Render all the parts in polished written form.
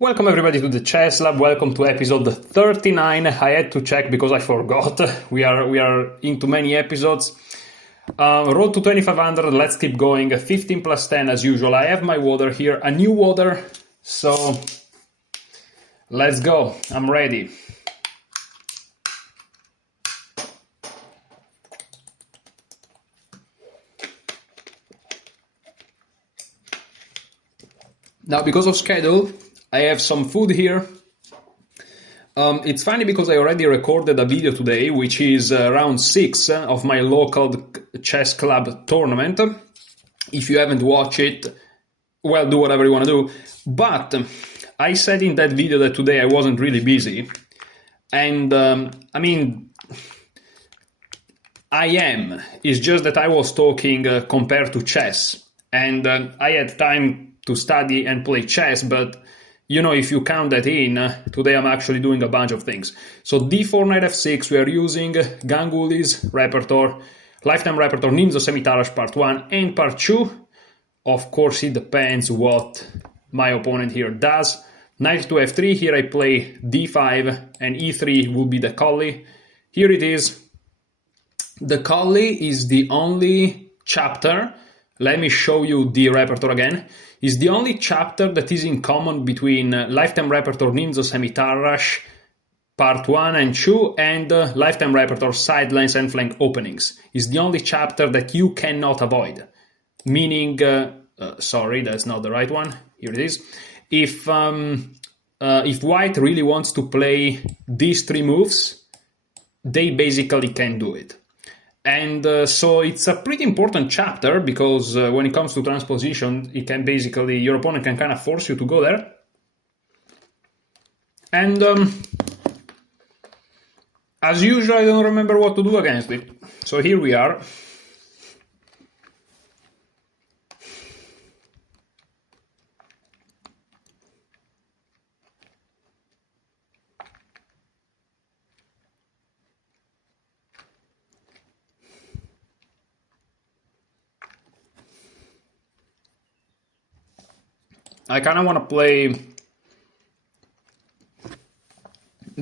Welcome everybody to the Chess Lab. Welcome to episode 39. I had to check because I forgot. We are into many episodes. Road to 2500. Let's keep going. 15 plus 10 as usual. I have my water here, a new water. So let's go. I'm ready. Now, because of schedule, I have some food here. It's funny because I already recorded a video today, which is round 6 of my local chess club tournament. If you haven't watched it, well, do whatever you want to do. But I said in that video that today I wasn't really busy. And I am. It's just that I was talking compared to chess. And I had time to study and play chess, but you know, if you count that in, today I'm actually doing a bunch of things. So d4 knight f6, we are using Ganguly's repertoire, lifetime repertoire, Nimzo Semitarash part 1 and part 2. Of course, it depends what my opponent here does. Knight to f3, here I play d5, and e3 will be the Collie. Here it is. The Collie is the only chapter. Let me show you the repertoire again. Is the only chapter that is in common between Lifetime Repertoire Nimzo Semitarash Part 1 and 2 and Lifetime Repertoire Sidelines and Flank Openings. Is the only chapter that you cannot avoid. Meaning, sorry, that's not the right one. Here it is. If White really wants to play these 3 moves, they basically can do it. And so it's a pretty important chapter because when it comes to transposition, it can basically, your opponent can kind of force you to go there. And as usual, I don't remember what to do against it. So here we are. I kind of want to play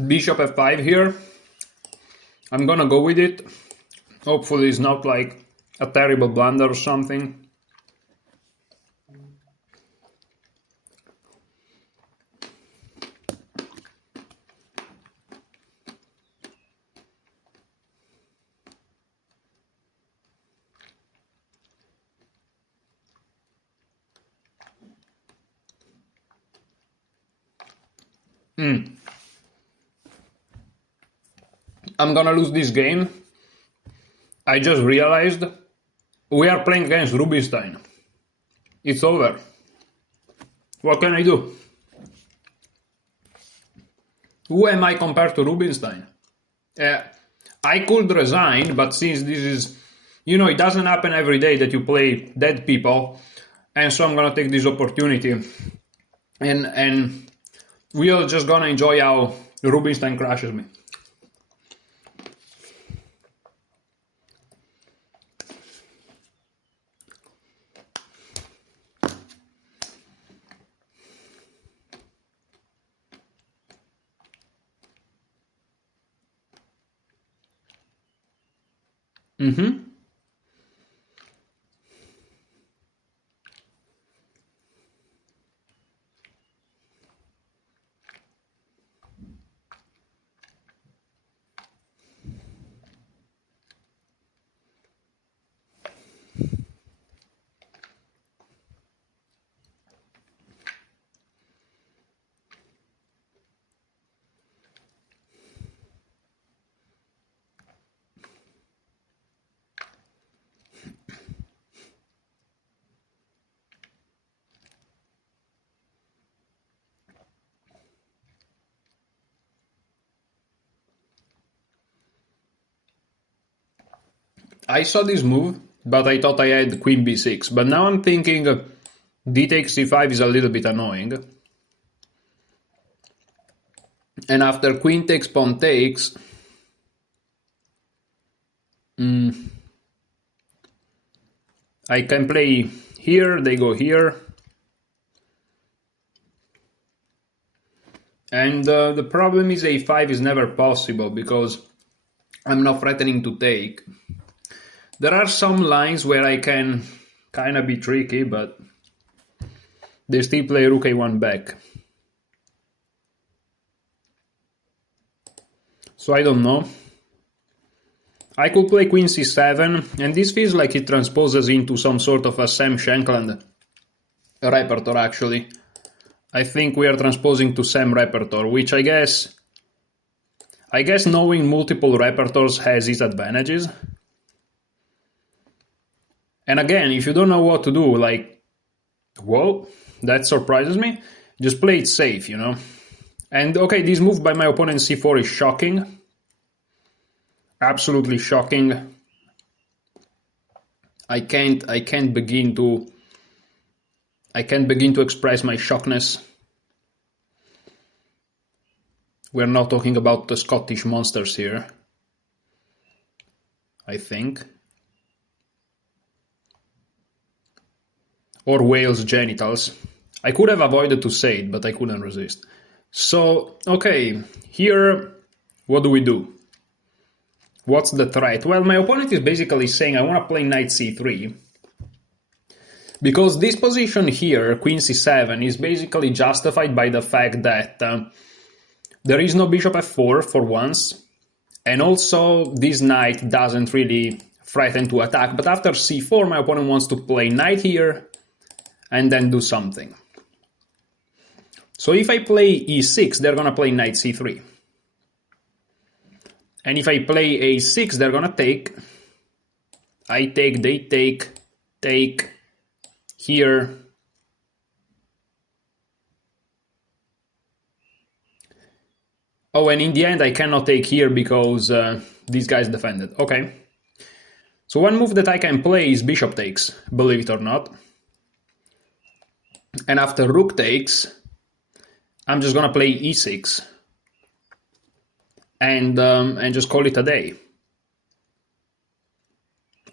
bishop f5 here. I'm gonna go with it. Hopefully it's not like a terrible blunder or something. I'm gonna lose this game. I just realized we are playing against Rubinstein. It's over. What can I do? Who am I compared to Rubinstein? I could resign, but since this is, you know, it doesn't happen every day that you play dead people, and so I'm gonna take this opportunity, and we are just gonna enjoy how Rubinstein crushes me. I saw this move, but I thought I had queen b6. But now I'm thinking d takes c5 is a little bit annoying. And after queen takes, pawn takes, I can play here, they go here. And the problem is a5 is never possible because I'm not threatening to take. There are some lines where I can kind of be tricky, but they still play rook a1 back. So I don't know. I could play queen c7, and this feels like it transposes into some sort of a Sam Shankland repertoire, actually. I think we are transposing to Sam repertoire, which I guess knowing multiple repertoires has its advantages. And again, if you don't know what to do, like, whoa, that surprises me, just play it safe, you know? And okay, this move by my opponent c4 is shocking. Absolutely shocking. I can't begin to express my shockness. We're not talking about the Scottish monsters here, I think. Or Wales genitals. I could have avoided to say it, but I couldn't resist. So, okay, here, what do we do? What's the threat? Well, my opponent is basically saying I want to play knight c3, because this position here, queen c7, is basically justified by the fact that there is no bishop f4 for once, and also this knight doesn't really threaten to attack, but after c4 my opponent wants to play knight here and then do something. So if I play e6, they're gonna play knight c3. And if I play a6, they're gonna take. I take, they take, here. Oh, and in the end I cannot take here because these guys defended. Okay. So one move that I can play is bishop takes, believe it or not. And after rook takes, I'm just gonna play e6. And just call it a day.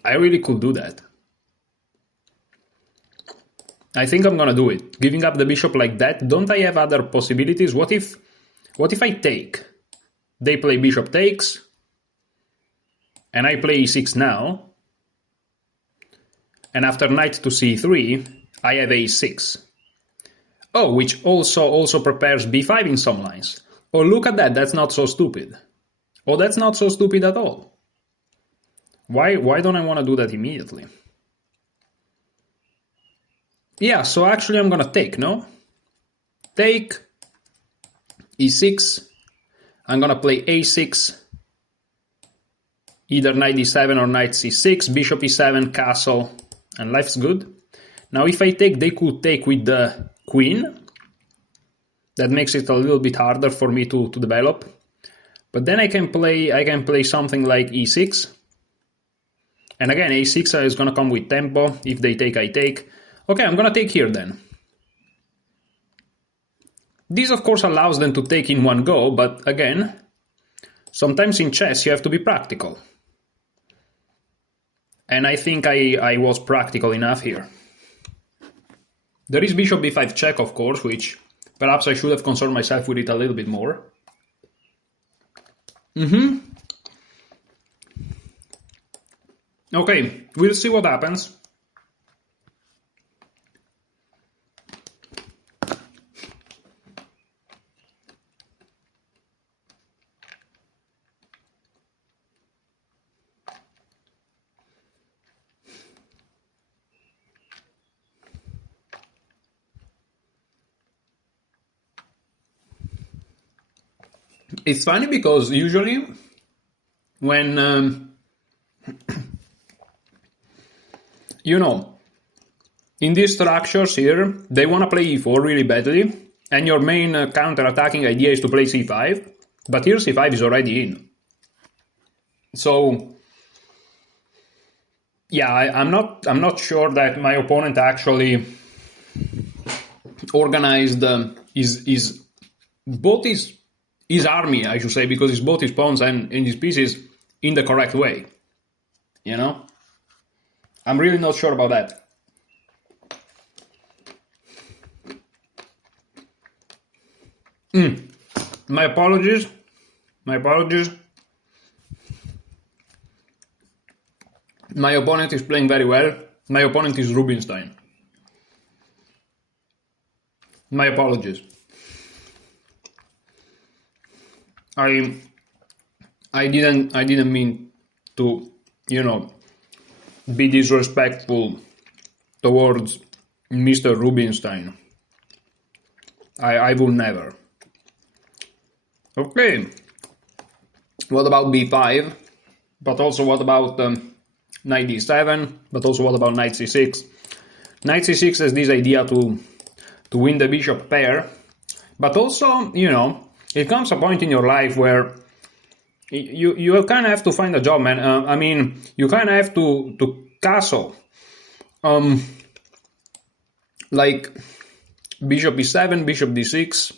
I really could do that. I think I'm gonna do it. Giving up the bishop like that. Don't I have other possibilities? What if I take? They play bishop takes, and I play e6 now. And after knight to c3, I have a6. Oh, which also prepares b5 in some lines. Oh, look at that, that's not so stupid. Oh, that's not so stupid at all. Why don't I want to do that immediately? Yeah, so actually I'm gonna take, no? Take, e6, I'm gonna play a6, either knight d7 or knight c6, bishop e7, castle, and life's good. Now if I take, they could take with the queen. That makes it a little bit harder for me to develop. But then I can play something like e6. And again, a6 is gonna come with tempo. If they take, I take. Okay, I'm gonna take here then. This of course allows them to take in one go, but again, sometimes in chess you have to be practical. And I think I was practical enough here. There is bishop b5 check, of course, which perhaps I should have concerned myself with it a little bit more. Okay, we'll see what happens. It's funny because usually when, you know, in these structures here, they want to play e4 really badly, and your main counter-attacking idea is to play c5, but here c5 is already in. So, yeah, I'm not sure that my opponent actually organized his army, I should say, because it's both his pawns and his pieces in the correct way. You know? I'm really not sure about that. My apologies. My apologies. My opponent is playing very well. My opponent is Rubinstein. My apologies. I didn't mean to, be disrespectful towards Mr. Rubinstein. I will never. Okay. What about b5? But also what about knight d7? But also what about knight c6? Knight c6 has this idea to win the bishop pair. But also, it comes a point in your life where you kind of have to find a job, man. I mean, you kind of have to castle. Like bishop e7, bishop d6.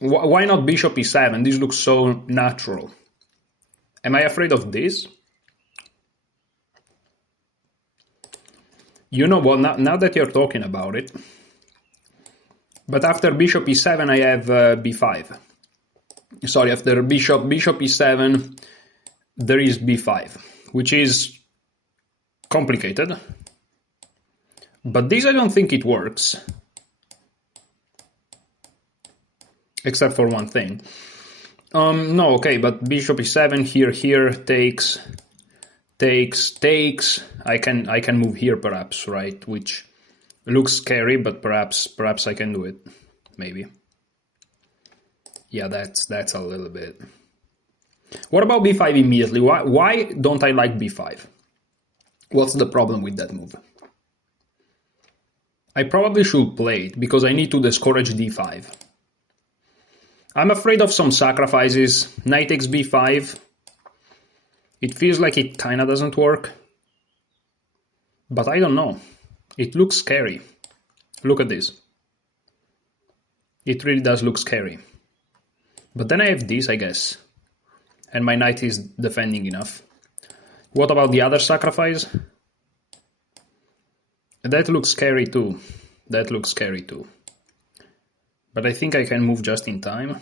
Why not bishop e7? This looks so natural. Am I afraid of this? You know what, now that you're talking about it. But after bishop e7 I have b5. Sorry, after bishop e7 there is b5, which is complicated. But this I don't think it works. Except for one thing. No, okay, but bishop e7 here takes. I can move here perhaps, right? Which looks scary, but perhaps I can do it. Maybe. Yeah, that's a little bit. What about b5 immediately? Why don't I like b5? What's the problem with that move? I probably should play it because I need to discourage d5. I'm afraid of some sacrifices. Knight takes b5. It feels like it kinda doesn't work. But I don't know. It looks scary. Look at this. It really does look scary. But then I have this, I guess. And my knight is defending enough. What about the other sacrifice? That looks scary too. That looks scary too. But I think I can move just in time.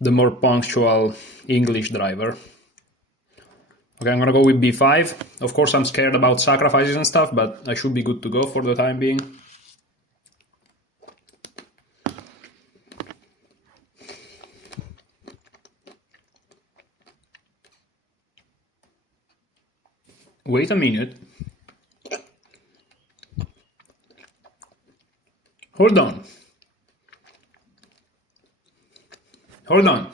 The more punctual English driver. Okay, I'm gonna go with b5. Of course, I'm scared about sacrifices and stuff, but I should be good to go for the time being. Wait a minute. Hold on. Hold on.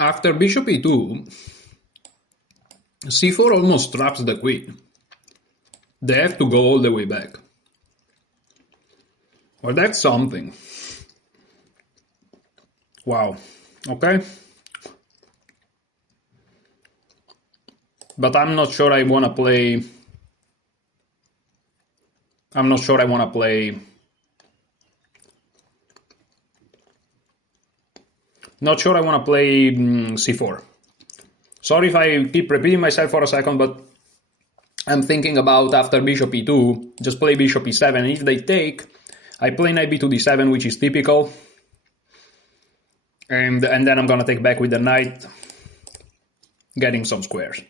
After bishop e2, c4 almost traps the queen. They have to go all the way back. Well, that's something. Wow. Okay. But I'm not sure I want to play... I'm not sure I want to play... Not sure I want to play c4. Sorry if I keep repeating myself for a second, but I'm thinking about after bishop e2, just play bishop e7. And if they take, I play knight b2 d7, which is typical. And then I'm going to take back with the knight, getting some squares.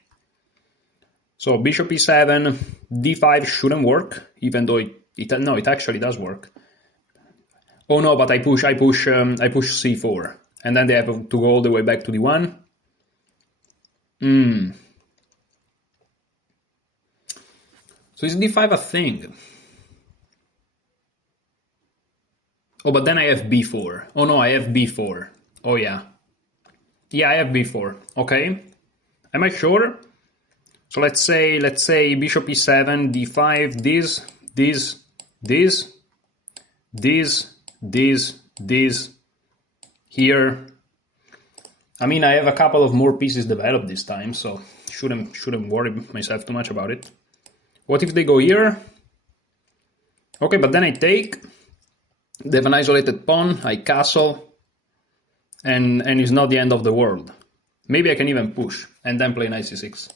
So bishop e7, d5 shouldn't work, even though it actually does work. Oh no, but I push c4. And then they have to go all the way back to d1. So is d5 a thing? Oh, but then I have b4. Oh no, I have b4. Oh yeah. Yeah, I have b4. Okay. Am I sure? So let's say bishop e7, d5, this, here. I mean, I have a couple of more pieces developed this time, so shouldn't worry myself too much about it. What if they go here? Okay, but then I take. They have an isolated pawn, I castle, and it's not the end of the world. Maybe I can even push, and then play knight c6.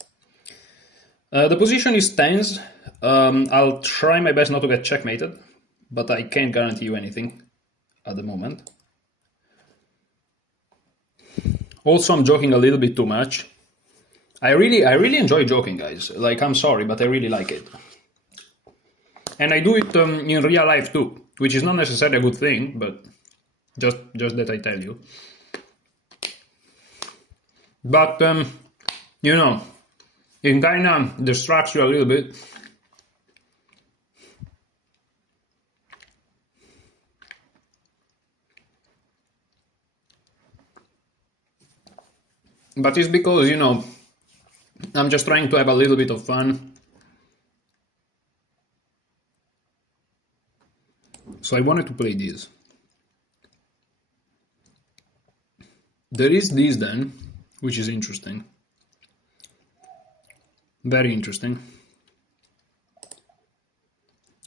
The position is tense. I'll try my best not to get checkmated, but I can't guarantee you anything at the moment. Also, I'm joking a little bit too much. I really enjoy joking, guys. Like, I'm sorry, but I really like it. And I do it in real life too, which is not necessarily a good thing, but just that I tell you. But, you know, it kind of distracts you a little bit. But it's because, you know, I'm just trying to have a little bit of fun. So I wanted to play this. There is this then, which is interesting. Very interesting.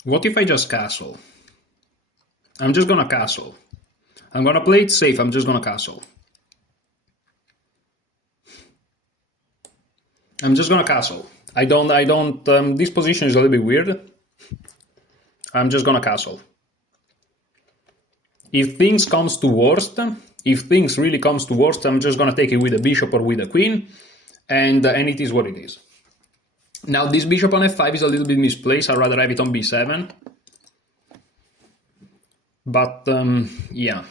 What if I just castle? I'm just gonna castle. I'm gonna play it safe, I'm just gonna castle. I'm just gonna castle. This position is a little bit weird. I'm just gonna castle. If things comes to worst, if things really comes to worst, I'm just gonna take it with a bishop or with a queen, and it is what it is. Now this bishop on f5 is a little bit misplaced. I'd rather have it on b7. But yeah.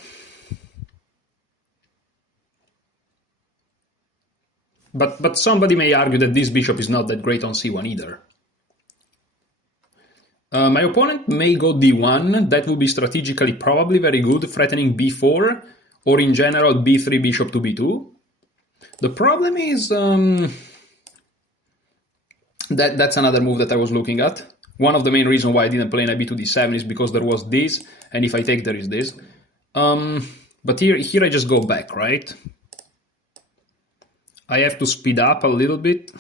But somebody may argue that this bishop is not that great on c1 either. My opponent may go d1. That would be strategically probably very good, threatening b4, or in general b3 bishop to b2. The problem is that's another move that I was looking at. One of the main reasons why I didn't play knight b2 d7 is because there was this, and if I take there is this. But here I just go back, right? I have to speed up a little bit.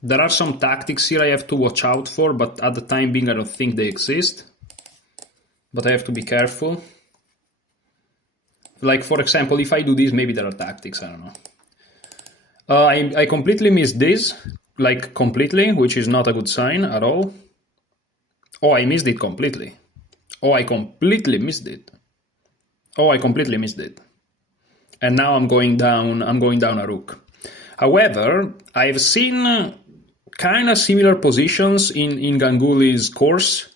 There are some tactics here I have to watch out for, but at the time being I don't think they exist. But I have to be careful. Like, for example, if I do this, maybe there are tactics, I don't know. I completely missed this, like completely, which is not a good sign at all. Oh, I missed it completely. Oh, I completely missed it. Oh, I completely missed it. And now I'm going down a rook. However, I've seen kind of similar positions in Ganguly's course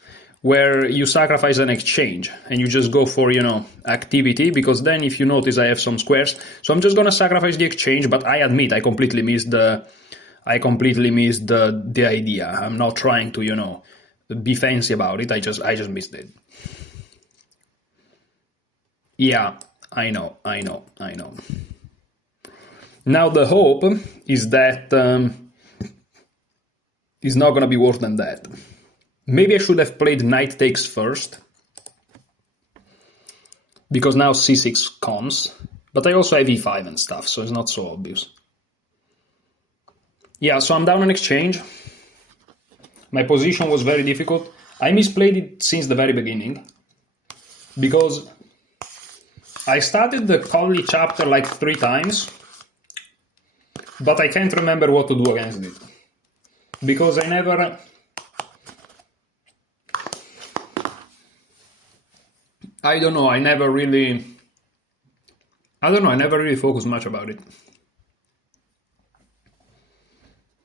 where you sacrifice an exchange and you just go for, you know, activity, because then if you notice I have some squares. So I'm just going to sacrifice the exchange, but I admit I completely missed the idea. I'm not trying to, you know, be fancy about it. I just missed it. Yeah. I know. Now the hope is that it's not going to be worse than that. Maybe I should have played knight takes first, because now c6 comes, but I also have e5 and stuff, so it's not so obvious. Yeah, so I'm down an exchange. My position was very difficult. I misplayed it since the very beginning, because I started the Colli chapter like 3 times, but I can't remember what to do against it. Because I never really focused much about it.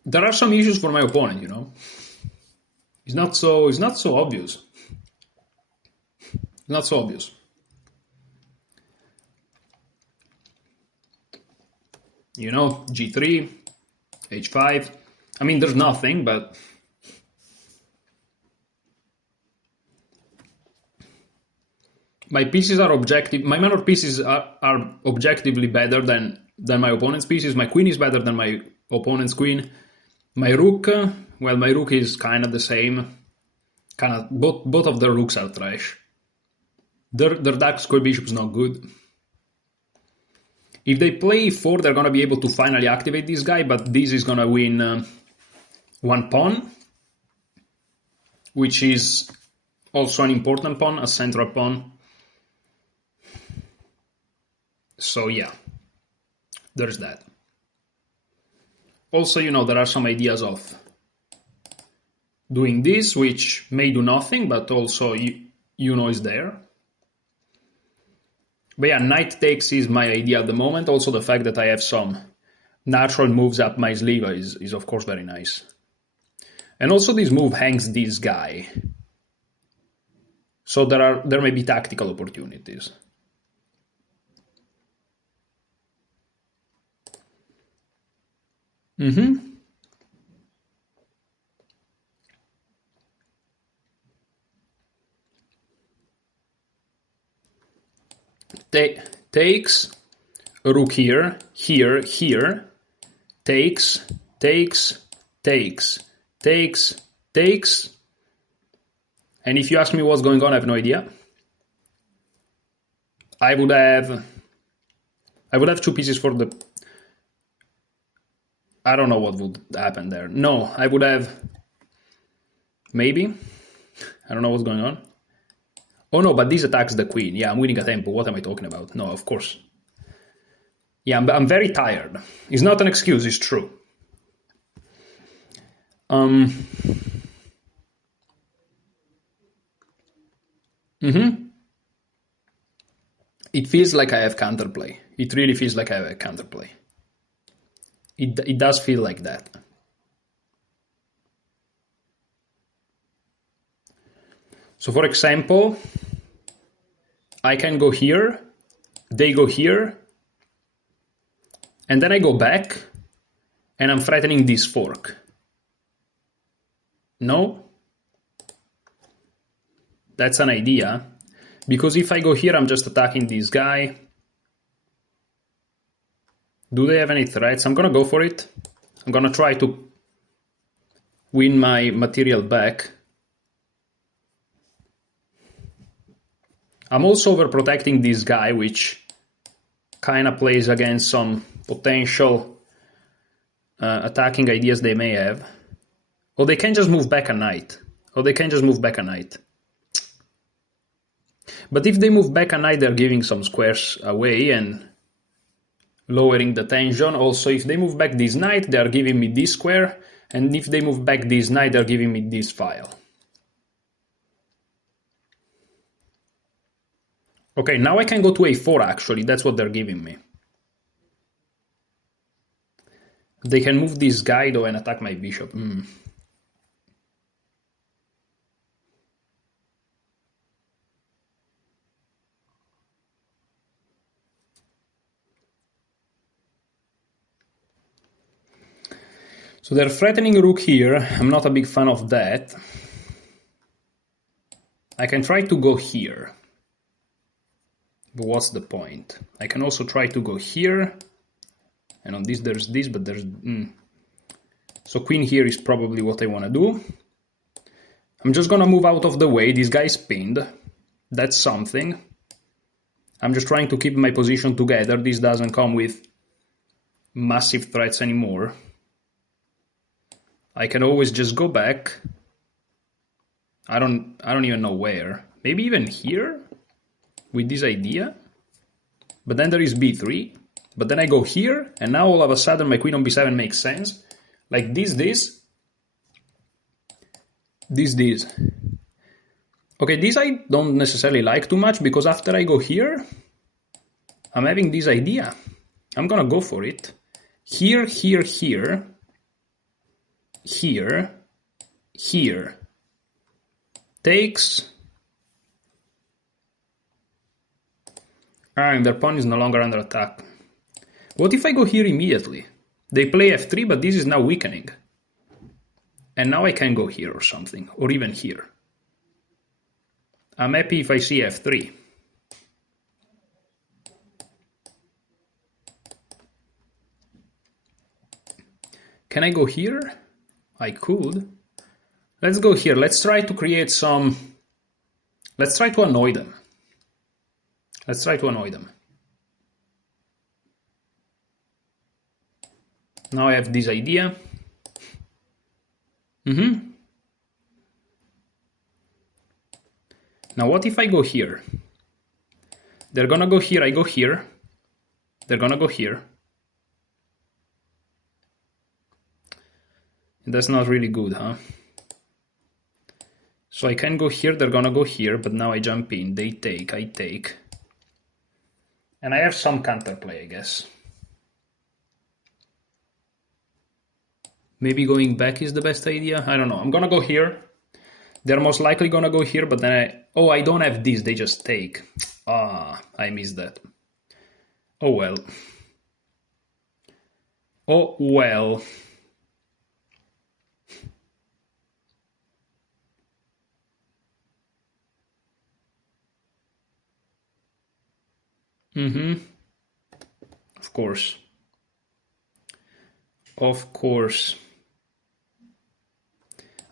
There are some issues for my opponent, you know. It's not so obvious. It's not so obvious. You know, g3, h5. I mean, there's nothing, but my pieces are objective. My minor pieces are objectively better than my opponent's pieces. My queen is better than my opponent's queen. My rook, well, my rook is kind of the same. Kind of both of the rooks are trash. Their dark square bishop is not good. If they play e4, they're going to be able to finally activate this guy, but this is going to win 1 pawn, which is also an important pawn, a central pawn. So yeah, there's that. Also, you know, there are some ideas of doing this, which may do nothing, but also you know is there. But yeah, knight takes is my idea at the moment. Also, the fact that I have some natural moves up my sleeve is of course very nice. And also this move hangs this guy. So there may be tactical opportunities. Takes, rook here, here, here, takes, takes, takes, takes, takes. And if you ask me what's going on, I have no idea. I would have two pieces for the... I don't know what would happen there. No, I would have... Maybe. I don't know what's going on. Oh no, but this attacks the queen. Yeah, I'm winning a tempo. What am I talking about? No, of course. Yeah, I'm very tired. It's not an excuse, it's true. It feels like I have counterplay. It really feels like I have a counterplay. It does feel like that. So for example, I can go here, they go here, and then I go back, and I'm threatening this fork. No? That's an idea. Because if I go here, I'm just attacking this guy. Do they have any threats? I'm gonna go for it. I'm gonna try to win my material back. I'm also overprotecting this guy, which kind of plays against some potential attacking ideas they may have. Or they can just move back a knight. But if they move back a knight, they're giving some squares away and lowering the tension. Also, if they move back this knight, they're giving me this square. And if they move back this knight, they're giving me this file. Okay, now I can go to a4 actually, that's what they're giving me. They can move this guy though and attack my bishop. So they're threatening rook here, I'm not a big fan of that. I can try to go here. But what's the point? I can also try to go here. And on this there's this, but there's... So queen here is probably what I want to do. I'm just gonna move out of the way. This guy's pinned. That's something. I'm just trying to keep my position together. This doesn't come with massive threats anymore. I can always just go back. I don't even know where. Maybe even here? With this idea? But then there is b3. But then I go here, and now all of a sudden my queen on b7 makes sense. Like this. Okay, this I don't necessarily like too much, because after I go here, I'm having this idea. I'm gonna go for it. Here, here, here. Here. Here. Takes. And their pawn is no longer under attack. What if I go here immediately? They play f3, but this is now weakening. And now I can go here or something, or even here. I'm happy if I see f3. Can I go here? I could. Let's go here. Let's try to create some... Let's try to annoy them. Let's try to annoy them. Now I have this idea. Now what if I go here? They're gonna go here, I go here. They're gonna go here. That's not really good, huh? So I can go here, they're gonna go here, but now I jump in, they take, I take. And I have some counterplay, I guess. Maybe going back is the best idea? I don't know. I'm gonna go here. They're most likely gonna go here, but then I don't have this, they just take. Ah, I missed that. Oh well. Oh well. Of course. Of course.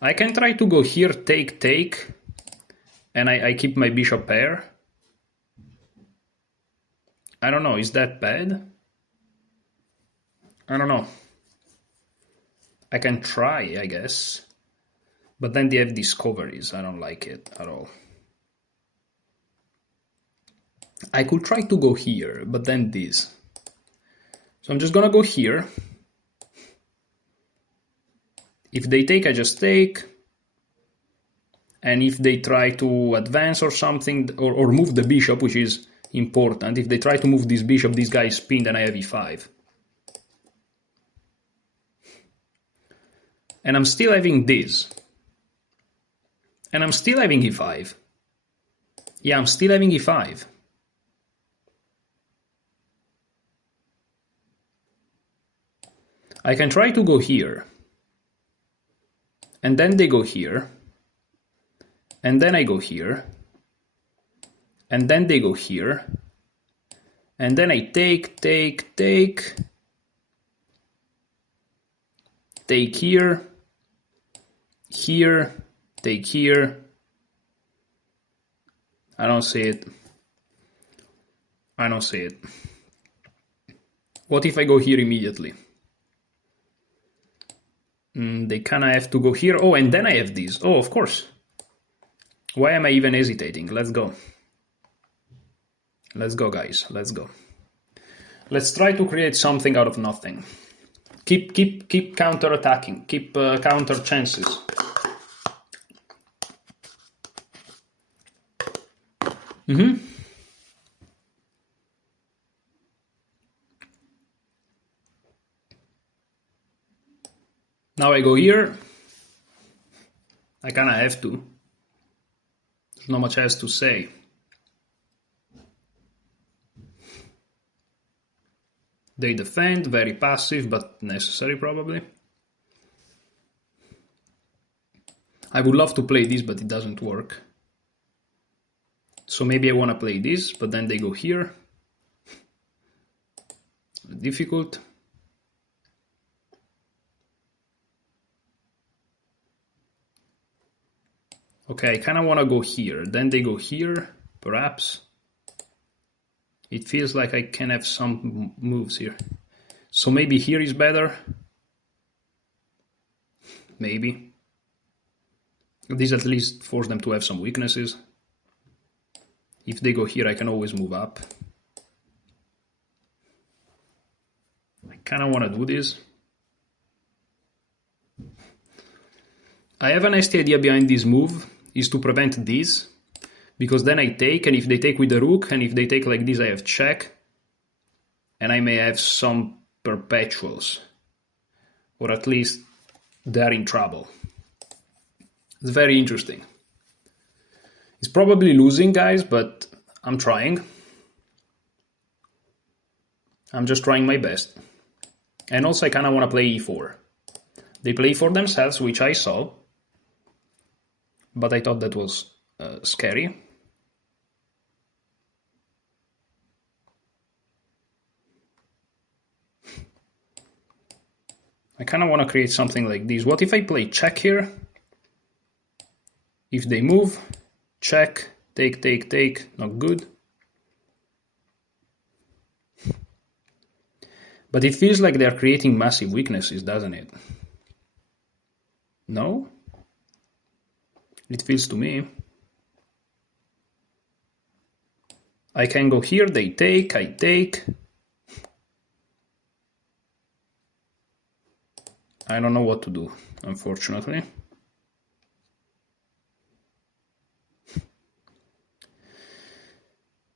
I can try to go here, take, take, and I keep my bishop pair. I don't know, is that bad? I don't know. I can try, I guess. But then they have discoveries. I don't like it at all. I could try to go here, but then this. So I'm just gonna go here. If they take, I just take. And if they try to advance or something, or move the bishop, which is important, if they try to move this bishop, this guy is pinned and I have e5. And I'm still having this. And I'm still having e5. Yeah, I'm still having e5. I can try to go here. And then they go here. And then I go here. And then they go here. And then I take, take, take. Take here. Here. Take here. I don't see it. I don't see it. What if I go here immediately? They kinda have to go here. Oh, and then I have this. Oh, of course. Why am I even hesitating? Let's go. Let's go, guys. Let's go. Let's try to create something out of nothing. Keep counter-attacking. Keep counter chances. Now I go here. I kinda have to. There's not much else to say. They defend, very passive, but necessary probably. I would love to play this, but it doesn't work. So maybe I want to play this, but then they go here. Difficult. Okay, I kind of want to go here. Then they go here, perhaps. It feels like I can have some moves here. So maybe here is better. Maybe. This at least force them to have some weaknesses. If they go here, I can always move up. I kind of want to do this. I have a nasty idea behind this move, is to prevent this, because then I take, and if they take with the rook, and if they take like this, I have check, and I may have some perpetuals, or at least they're in trouble. It's very interesting. It's probably losing, guys, but I'm trying. I'm just trying my best. And also I kind of want to play e4. They play for themselves, which I saw, but I thought that was scary. I kind of want to create something like this. What if I play check here? If they move, check, take, take, take, not good. But it feels like they're creating massive weaknesses, doesn't it? No? It feels to me. I can go here, they take, I take. I don't know what to do, unfortunately.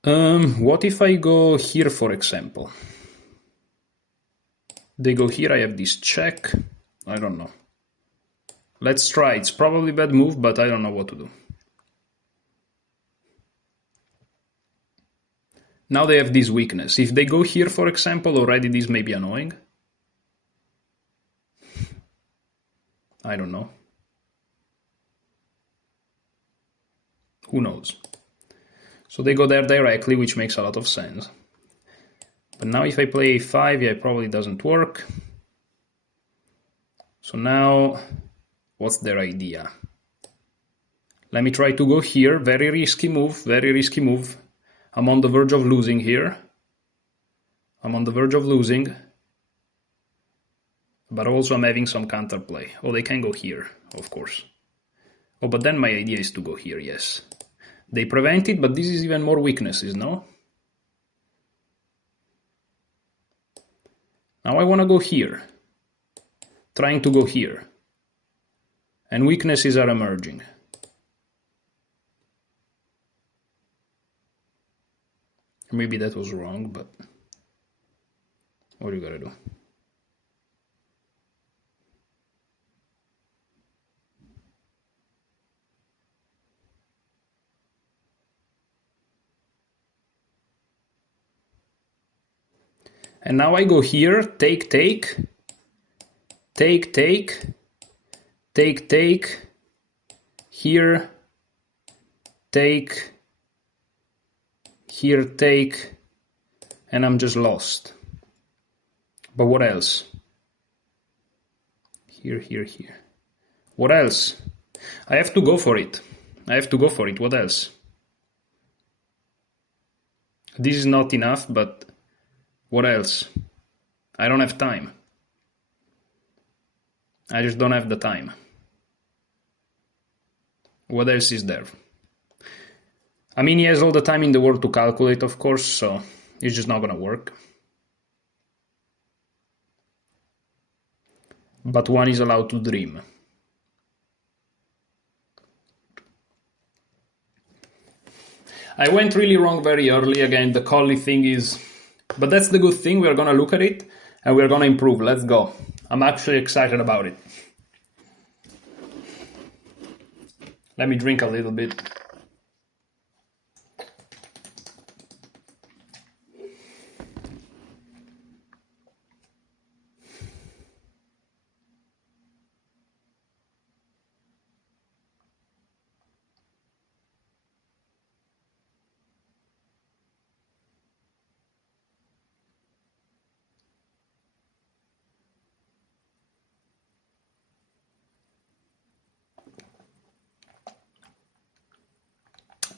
What if I go here, for example? They go here, I have this check. I don't know. Let's try. It's probably a bad move, but I don't know what to do. Now they have this weakness. If they go here, for example, already this may be annoying. I don't know. Who knows? So they go there directly, which makes a lot of sense. But now if I play a5, yeah, it probably doesn't work. So now, what's their idea? Let me try to go here. Very risky move, very risky move. I'm on the verge of losing here. I'm on the verge of losing. But also I'm having some counterplay. Oh, they can go here, of course. Oh, but then my idea is to go here, yes. They prevent it, but this is even more weaknesses, no? Now I want to go here. Trying to go here. And weaknesses are emerging. Maybe that was wrong, but what do you gotta do? And now I go here, take, take, take, take, take, take, here, take, here, take, and I'm just lost. But what else? Here, here, here. What else? I have to go for it. I have to go for it. What else? This is not enough, but what else? I don't have time. I just don't have the time. What else is there? I mean, he has all the time in the world to calculate, of course, so it's just not gonna work. But one is allowed to dream. I went really wrong very early. Again, the Collie thing is... But that's the good thing. We're gonna look at it and we're gonna improve. Let's go. I'm actually excited about it. Let me drink a little bit.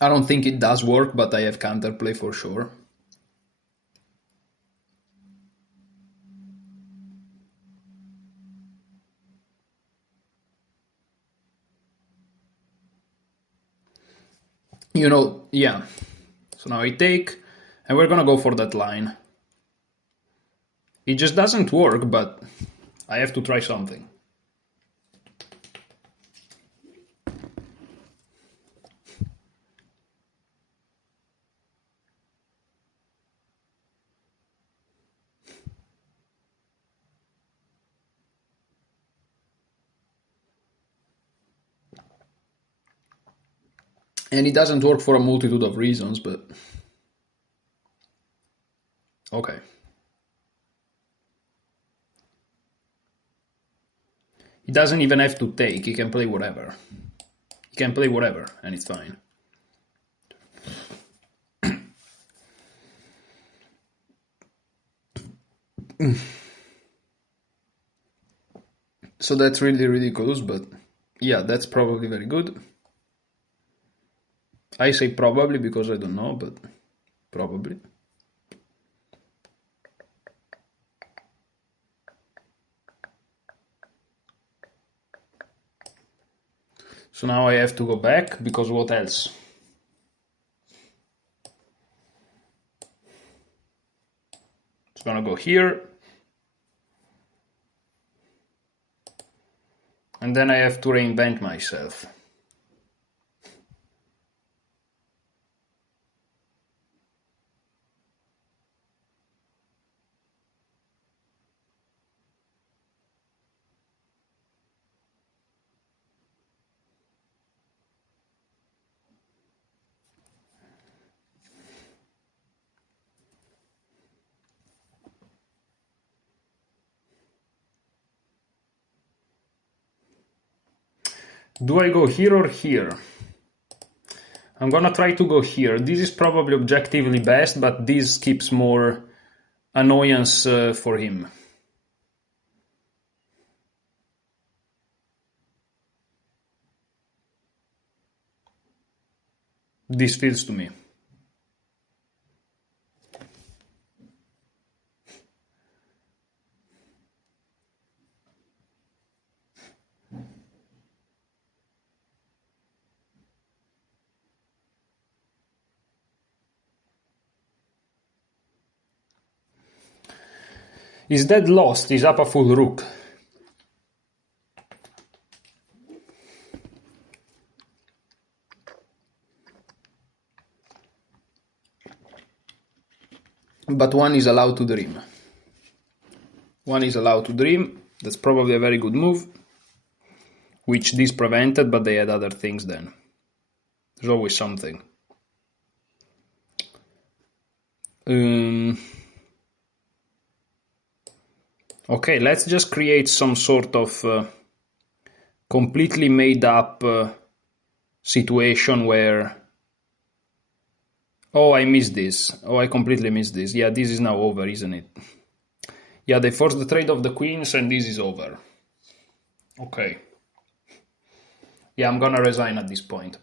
I don't think it does work, but I have counterplay for sure. You know, yeah. So now I take, and we're gonna go for that line. It just doesn't work, but I have to try something. And it doesn't work for a multitude of reasons, but... Okay. He doesn't even have to take, he can play whatever. He can play whatever, and it's fine. So that's really ridiculous, but yeah, that's probably very good. I say probably because I don't know, but probably. So now I have to go back, because what else? It's gonna go here. And then I have to reinvent myself. Do I go here or here? I'm gonna try to go here. This is probably objectively best, but this keeps more annoyance for him. This feels to me. Is dead lost? Is up a full rook? But one is allowed to dream. One is allowed to dream. That's probably a very good move, which this prevented, but they had other things then. There's always something. Okay, let's just create some sort of completely made up situation where... Oh, I missed this. Oh, I completely missed this. Yeah, this is now over, isn't it? Yeah, they forced the trade of the queens and this is over. Okay. Yeah, I'm gonna resign at this point.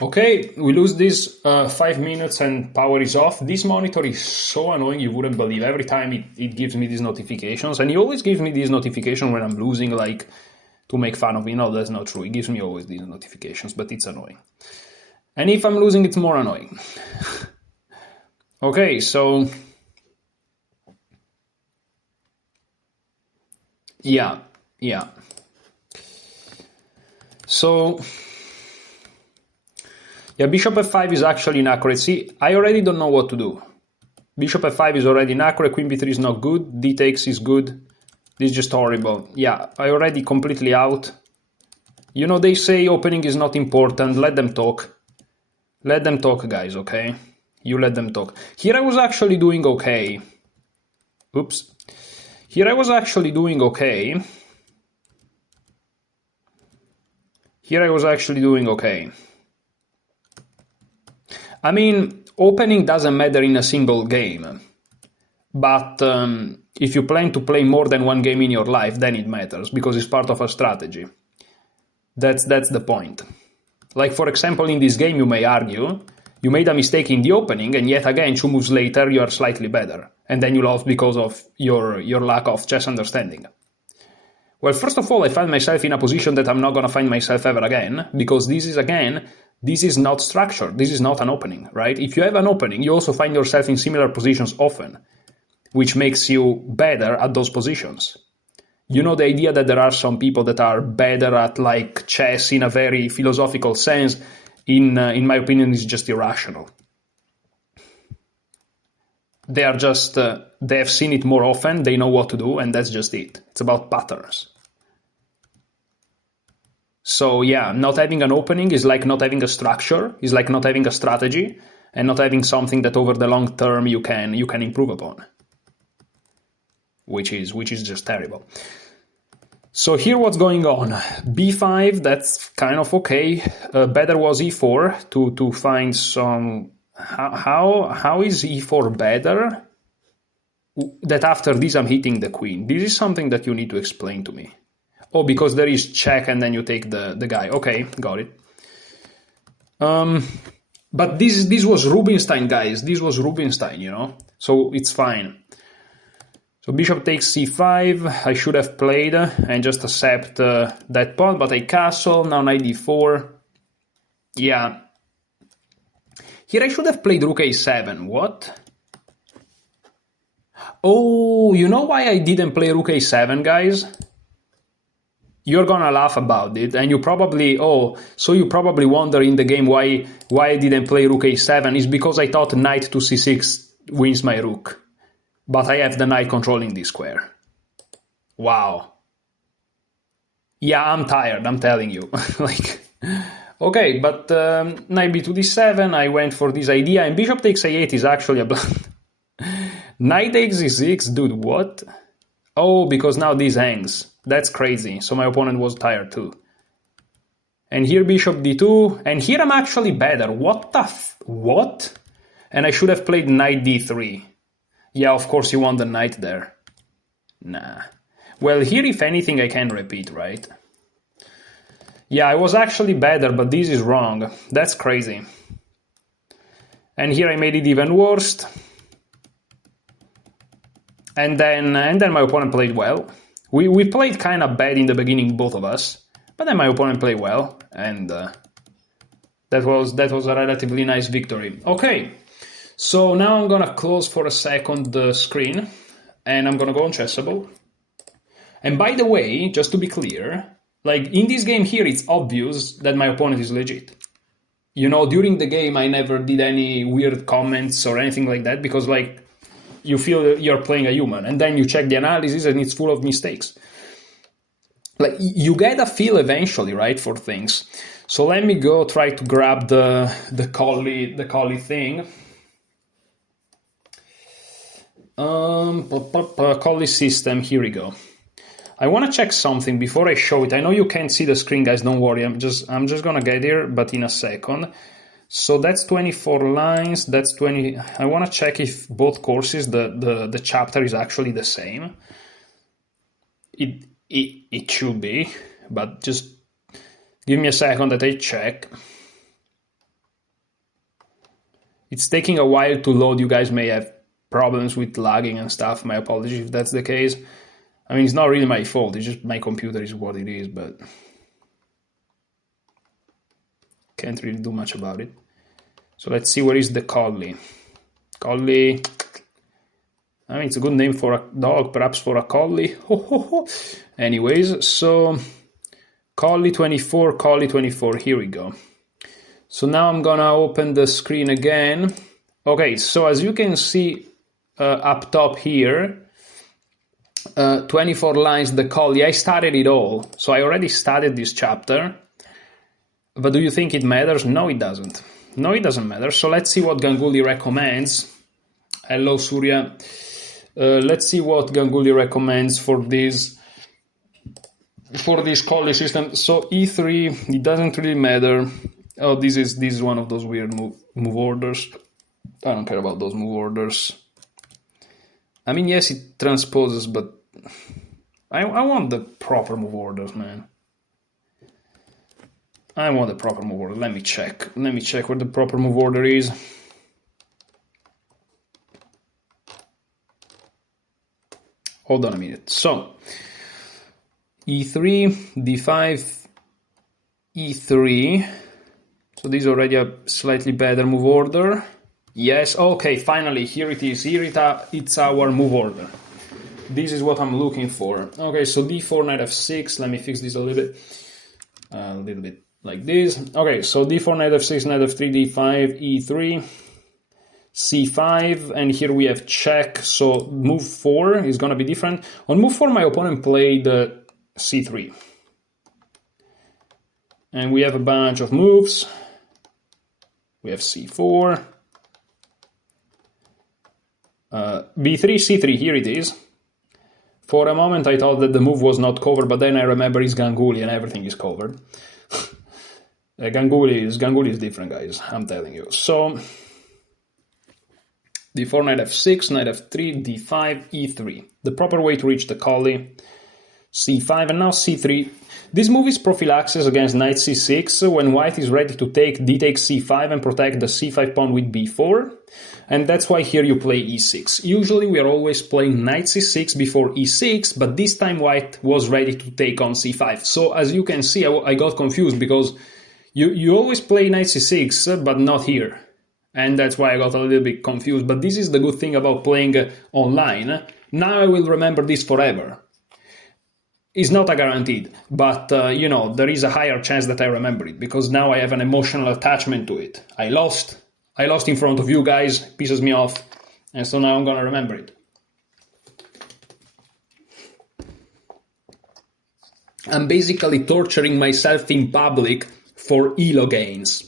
Okay, we lose this 5 minutes and power is off. This monitor is so annoying, you wouldn't believe. Every time it gives me these notifications, and he always gives me these notifications when I'm losing, like, to make fun of me. No, that's not true. He gives me always these notifications, but it's annoying. And if I'm losing, it's more annoying. Okay, so... Yeah. So... Yeah, bishop f5 is actually inaccurate. See, I already don't know what to do. Bishop f5 is already inaccurate, queen b3 is not good, d takes is good. This is just horrible. Yeah, I already completely out. You know, they say opening is not important, let them talk. Let them talk, guys, okay? You let them talk. Here I was actually doing okay. Oops. Here I was actually doing okay. I mean, opening doesn't matter in a single game, but if you plan to play more than one game in your life, then it matters, because it's part of a strategy. That's the point. Like, for example, in this game, you may argue, you made a mistake in the opening, and yet again, 2 moves later, you are slightly better, and then you lost because of your lack of chess understanding. Well, first of all, I find myself in a position that I'm not going to find myself ever again, because this is not structured. This is not an opening, right? If you have an opening, you also find yourself in similar positions often, which makes you better at those positions. You know, the idea that there are some people that are better at, like, chess in a very philosophical sense, in my opinion, is just irrational. They are just, they have seen it more often, they know what to do, and that's just it. It's about patterns. So yeah, not having an opening is like not having a structure, is like not having a strategy, and not having something that over the long term you can improve upon. Which is just terrible. So here what's going on? b5, that's kind of okay. Better was e4 to find some... How is e4 better? That after this I'm hitting the queen. This is something that you need to explain to me. Oh, because there is check and then you take the guy. Okay, got it. But this was Rubinstein, guys. This was Rubinstein, you know? So it's fine. So bishop takes c5. I should have played and just accept that pawn, but I castle. Now knight d4. Yeah. Here I should have played rook a7. What? Oh, you know why I didn't play rook a7, guys? you're gonna laugh about it, and you probably you probably wonder in the game why I didn't play rook a7. Is because I thought knight to c6 wins my rook, but I have the knight controlling this square. Wow. Yeah, I'm tired, I'm telling you. Like, okay, but knight b2 d7, I went for this idea, and bishop takes a8 is actually a blunder. Knight takes e6, dude, what? Oh, because now this hangs. That's crazy. So my opponent was tired too. And here bishop d2, and here I'm actually better. What the what? And I should have played knight d3. Yeah, of course you want the knight there. Nah. Well, here if anything I can repeat, right? Yeah, I was actually better, but this is wrong. That's crazy. And here I made it even worse. And then my opponent played well. We played kind of bad in the beginning, both of us, but then my opponent played well, and that was a relatively nice victory. Okay, so now I'm gonna close for a second the screen, and I'm gonna go on Chessable. And by the way, just to be clear, like in this game here, it's obvious that my opponent is legit. You know, during the game, I never did any weird comments or anything like that, because like, you feel you're playing a human, and then you check the analysis and it's full of mistakes. Like, you get a feel eventually, right, for things. So let me go try to grab the Collie thing. Collie system, here we go. I want to check something before I show it. I know you can't see the screen, guys, don't worry. I'm just gonna get here, but in a second. So that's 24 lines, that's 20. I want to check if both courses, the chapter is actually the same. It should be, but just give me a second that I check. It's taking a while to load. You guys may have problems with lagging and stuff. My apologies if that's the case. I mean, it's not really my fault, it's just my computer is what it is, but can't really do much about it. So let's see, where is the Collie? Collie, I mean, it's a good name for a dog, perhaps for a Collie. Anyways, so Collie 24, here we go. So now I'm gonna open the screen again. Okay, so as you can see up top here, 24 lines, the Collie, I started it all. So I already started this chapter. But do you think it matters? No, it doesn't. No, it doesn't matter. So let's see what Ganguly recommends. Hello, Surya. Let's see what Ganguly recommends for this Collie system. So e3, it doesn't really matter. Oh, this is one of those weird move orders. I don't care about those move orders. I mean, yes, it transposes, but I want the proper move orders, man. I want the proper move order. Let me check. Let me check where the proper move order is. Hold on a minute. So, e3, d5, e3. So this is already a slightly better move order. Yes, okay, finally, here it is. Here it's our move order. This is what I'm looking for. Okay, so d4, knight f6. Let me fix this a little bit like this. Okay, so d4, knight f6, knight f3, d5, e3, c5, and here we have check. So move 4 is going to be different. On move 4, my opponent played c3. And we have a bunch of moves. We have c4, b3, c3, here it is. For a moment I thought that the move was not covered, but then I remember it's Ganguly and everything is covered. Ganguly is different, guys, I'm telling you. So, d4, knight f6, knight f3, d5, e3. The proper way to reach the Collie. c5, and now c3. This move is prophylaxis against knight c6 when white is ready to take d takes c5 and protect the c5 pawn with b4. And that's why here you play e6. Usually we are always playing knight c6 before e6, but this time white was ready to take on c5. So as you can see, I got confused because you always play knight c6, but not here. And that's why I got a little bit confused. But this is the good thing about playing online. Now I will remember this forever. It's not a guaranteed, but you know, there is a higher chance that I remember it, because now I have an emotional attachment to it. I lost in front of you guys, pisses me off, and so now I'm gonna remember it. I'm basically torturing myself in public for elo gains.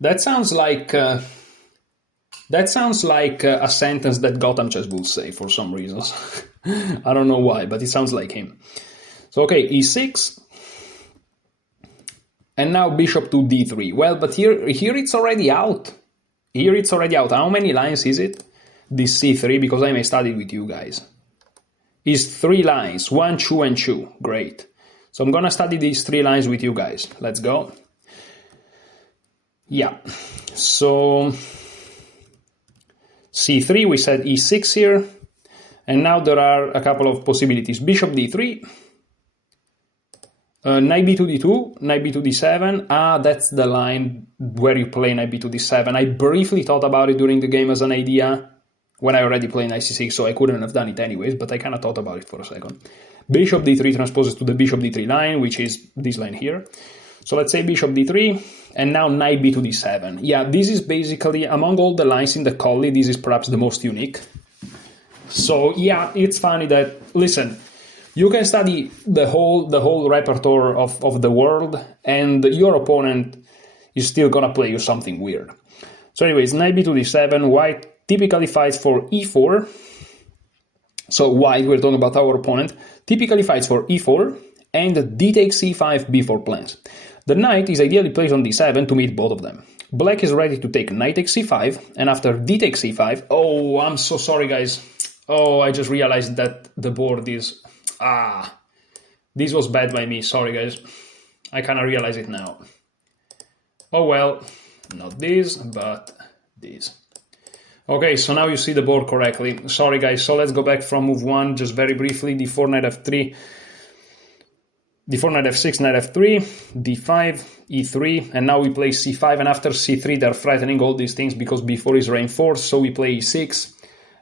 That sounds like a sentence that Gotham Chess would say for some reasons. I don't know why, but it sounds like him. So okay, e6, and now bishop to d3. Well, but here it's already out. Here it's already out. How many lines is it? This c3, because I may study with you guys. Is 3 lines, 1, 2, and 2. Great. So I'm gonna study these 3 lines with you guys. Let's go. Yeah. So c3, we said e6 here. And now there are a couple of possibilities. Bishop d3, knight b2 d2, knight b2 d7. Ah, that's the line where you play knight b2 d7. I briefly thought about it during the game as an idea when I already played knight c6, so I couldn't have done it anyways, but I kind of thought about it for a second. Bishop d3 transposes to the bishop d3 line, which is this line here. So let's say bishop d3, and now knight b2 d7. Yeah, this is basically, among all the lines in the Colli, this is perhaps the most unique. So yeah, it's funny that, listen, you can study the whole repertoire of the world, and your opponent is still gonna play you something weird. So anyways, knight b2 d7, white typically fights for e4. So white, we're talking about our opponent, typically fights for e4, and d takes c5, b4 plans. The knight is ideally placed on d7 to meet both of them. Black is ready to take knight takes c5, and after d takes c5, oh, I'm so sorry guys. Oh, I just realized that the board is... this was bad by me, sorry guys. I kinda realize it now. Oh well, not this, but this. Okay, so now you see the board correctly. Sorry guys, so let's go back from move 1, just very briefly. d4, knight f3, d4, knight f6, knight f3, d5, e3, and now we play c5, and after c3 they're threatening all these things because b4 is reinforced, so we play e6.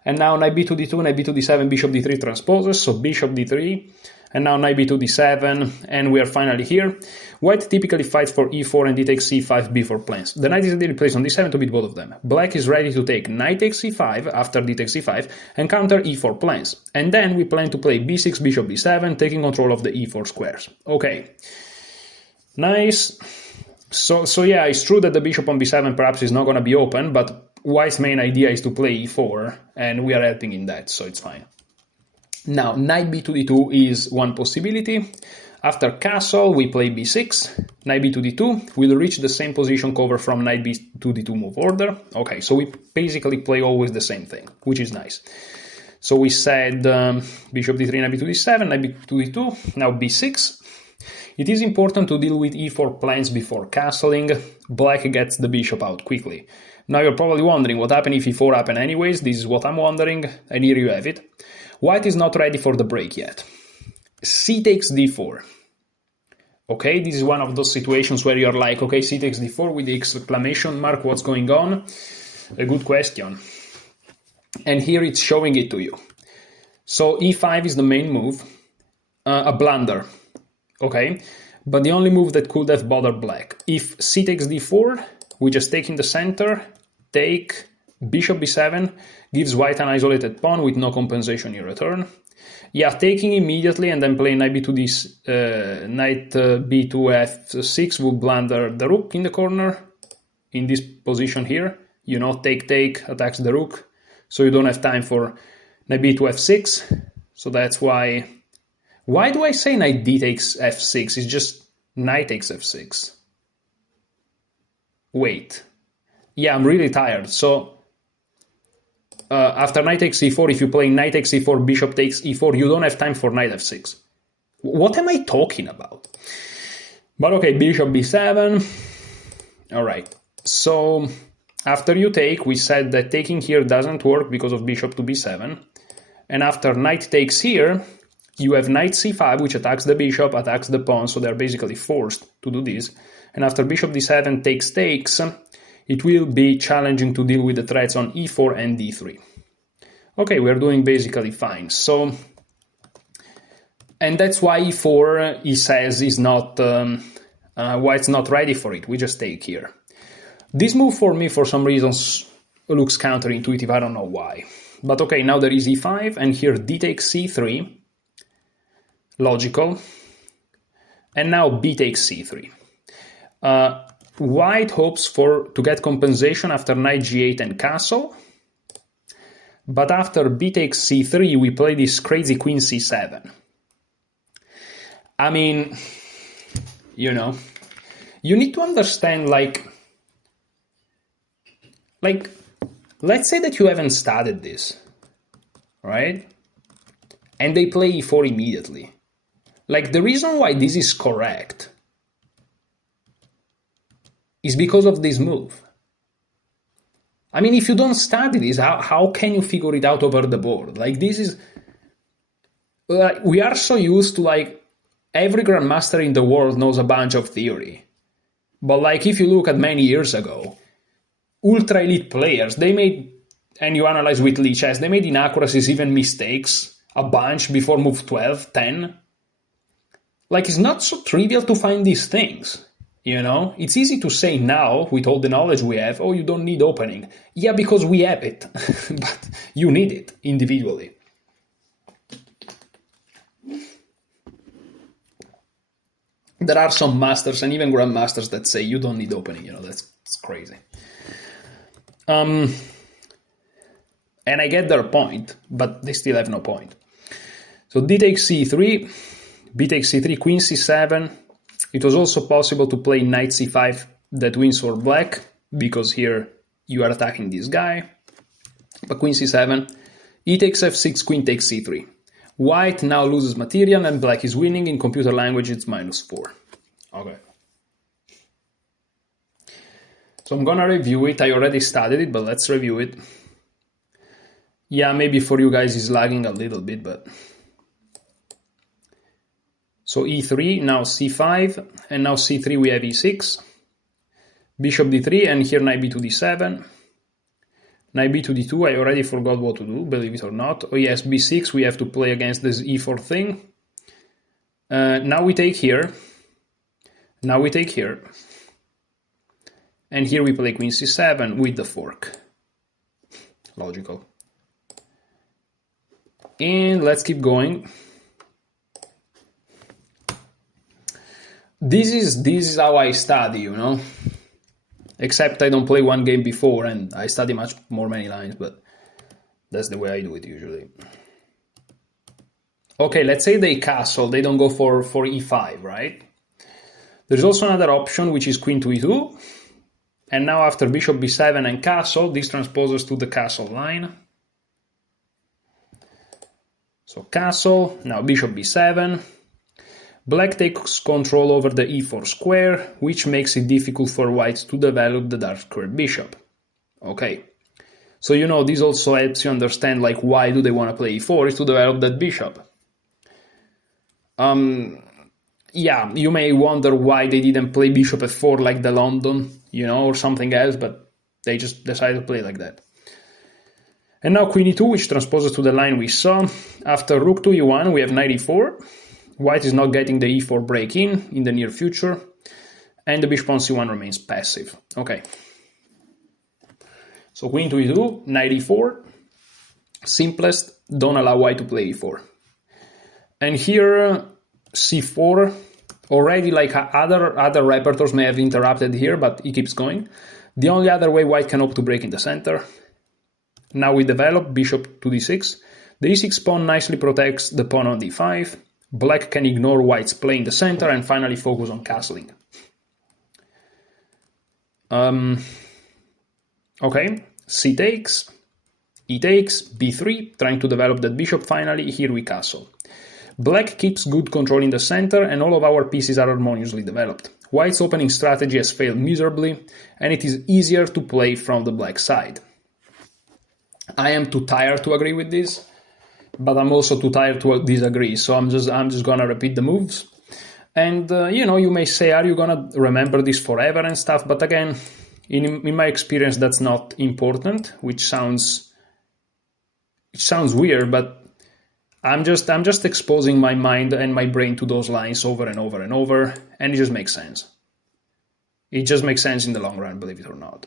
And now knight b2 d2, knight b2 d7, bishop d3 transposes, so bishop d3, and now knight b2 d7, and we are finally here. White typically fights for e4 and d takes c5, b4 plans. The knight is ideally placed on d7 to beat both of them. Black is ready to take knight takes c5 after d takes c5 and counter e4 plans. And then we plan to play b6, bishop b7, taking control of the e4 squares. Okay, nice. So yeah, it's true that the bishop on b7 perhaps is not going to be open, but White's main idea is to play e4, and we are helping in that, so it's fine. Now, knight b2 d2 is one possibility. After castle, we play b6, knight b2 d2. We'll reach the same position cover from knight b2 d2 move order. Okay, so we basically play always the same thing, which is nice. So we said bishop d3, knight b2 d7, knight b2 d2, now b6. It is important to deal with e4 plans before castling. Black gets the bishop out quickly. Now you're probably wondering what happened if e4 happened anyways. This is what I'm wondering, and here you have it. White is not ready for the break yet. C takes d4. Okay, this is one of those situations where you're like, okay, C takes d4 with the exclamation mark, what's going on? A good question. And here it's showing it to you. So e5 is the main move, a blunder, okay? But the only move that could have bothered black. If C takes d4, we just take in the center, take bishop b7, gives white an isolated pawn with no compensation in return. Yeah, taking immediately and then playing knight b2 knight b2 f6 would blunder the rook in the corner, in this position here. You know, take, attacks the rook, so you don't have time for knight b2 f6. So that's why... Why do I say knight d takes f6? It's just knight takes f6. Wait. Yeah, I'm really tired. So after knight takes e4, if you play knight takes e4, bishop takes e4, you don't have time for knight f6. What am I talking about? But okay, bishop b7. All right. So after you take, we said that taking here doesn't work because of bishop to b7. And after knight takes here, you have knight c5, which attacks the bishop, attacks the pawn, so they're basically forced to do this. And after bishop d7 takes, it will be challenging to deal with the threats on e4 and d3. Okay, we're doing basically fine. So And that's why e4, he says, is not white's not ready for it. We just take here. This move for me, for some reasons, looks counterintuitive. I don't know why. But okay, now there is e5, and here d takes c3. Logical. And now b takes c3. White hopes to get compensation after knight g8 and castle. But after b takes c3, we play this crazy queen c7. I mean, you know, you need to understand, like, let's say that you haven't studied this, right? And they play e4 immediately. Like, the reason why this is correct is because of this move. I mean, if you don't study this, how can you figure it out over the board? Like, this is... we are so used to, like, every grandmaster in the world knows a bunch of theory. But, like, if you look at many years ago, ultra elite players, they made, and you analyze with Lichess, they made inaccuracies, even mistakes, a bunch before move 12, 10. Like, it's not so trivial to find these things, you know? It's easy to say now, with all the knowledge we have, oh, you don't need opening. Yeah, because we have it, but you need it individually. There are some masters and even grandmasters that say you don't need opening, you know, that's crazy. And I get their point, but they still have no point. So d takes c3, b takes c3, queen c7. It was also possible to play knight c5 that wins for black, because here you are attacking this guy. But queen c7, e takes f6, queen takes c3. White now loses material and black is winning. In computer language, it's -4. Okay. So I'm gonna review it. I already studied it, but let's review it. Yeah, maybe for you guys it's lagging a little bit, but... So e3, now c5, and now c3 we have e6. Bishop d3, and here knight b2 d7. Knight b2 d2, I already forgot what to do, believe it or not. Oh yes, b6, we have to play against this e4 thing. Now we take here. Now we take here. And here we play queen c7 with the fork. Logical. And let's keep going. This is how I study, you know? Except I don't play one game before and I study much more many lines, but that's the way I do it usually. Okay, let's say they castle, they don't go for e5, right? There's also another option, which is queen to e2. And now after bishop b7 and castle, this transposes to the castle line. So castle, now bishop b7. Black takes control over the e4 square, which makes it difficult for white to develop the dark squared bishop. Okay, so you know, this also helps you understand, like, why do they want to play e4, is to develop that bishop. Yeah, you may wonder why they didn't play bishop f4 like the London, you know, or something else, but they just decided to play like that. And now queen e2, which transposes to the line we saw. After rook to e1, we have knight e4. White is not getting the e4 break in the near future, and the bishop on c1 remains passive. Okay. So queen to e2, knight e4. Simplest, don't allow white to play e4. And here, c4, already like other repertoires may have interrupted here, but he keeps going. The only other way white can hope to break in the center. Now we develop bishop to d6. The e6 pawn nicely protects the pawn on d5. Black can ignore white's play in the center and finally focus on castling. Okay, c takes, e takes, b3, trying to develop that bishop finally. Here we castle. Black keeps good control in the center and all of our pieces are harmoniously developed. White's opening strategy has failed miserably and it is easier to play from the black side. I am too tired to agree with this, but I'm also too tired to disagree, so I'm just gonna repeat the moves. And you know, you may say, are you gonna remember this forever and stuff? But again, in my experience, that's not important, which sounds weird, but I'm just exposing my mind and my brain to those lines over and over and over, and it just makes sense. It just makes sense in the long run, believe it or not.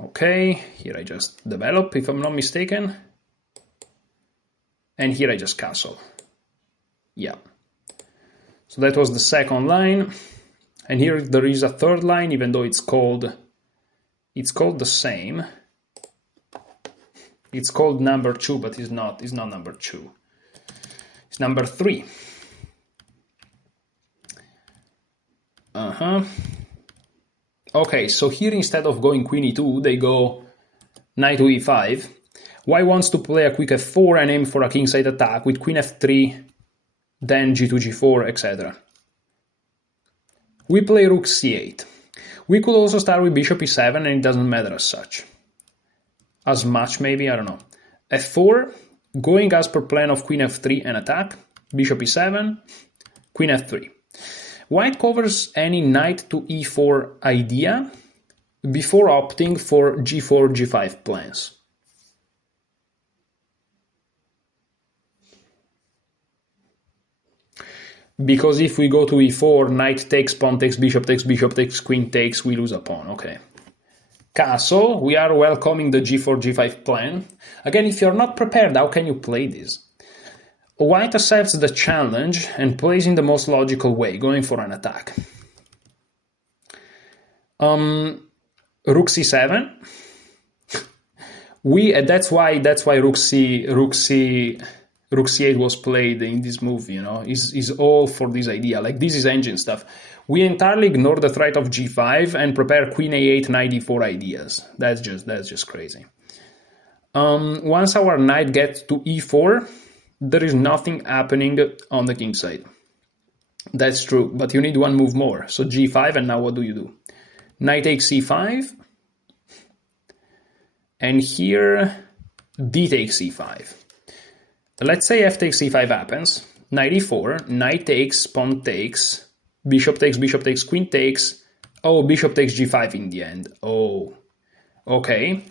Okay, here I just develop, if I'm not mistaken. And here I just castle. Yeah. So that was the second line. And here there is a third line, even though it's called the same. It's called number 2, but it's not number 2. It's number 3. Okay, so here instead of going queen e2, they go knight to e5. White wants to play a quick f4 and aim for a kingside attack with queen f3, then g2, g4, etc. We play rook c8. We could also start with bishop e7, and it doesn't matter as such. As much, maybe, I don't know. f4, going as per plan of queen f3 and attack, bishop e7, queen f3. White covers any knight to e4 idea before opting for g4, g5 plans. Because if we go to e4, knight takes, pawn takes, bishop takes, queen takes, we lose a pawn, okay. Castle, we are welcoming the g4, g5 plan. Again, if you're not prepared, how can you play this? White accepts the challenge and plays in the most logical way, going for an attack. Rook c7. That's why rook c8 was played in this move, you know, is all for this idea. Like, this is engine stuff. We entirely ignore the threat of g5 and prepare queen a8, knight e4 ideas. That's just crazy. Once our knight gets to e4, there is nothing happening on the king side. That's true, but you need one move more. So g5, and now what do? Knight takes c5, and here d takes c5. Let's say f takes c5 happens, knight e4, knight takes, pawn takes, bishop takes, queen takes. Oh, bishop takes g5 in the end. Oh, okay.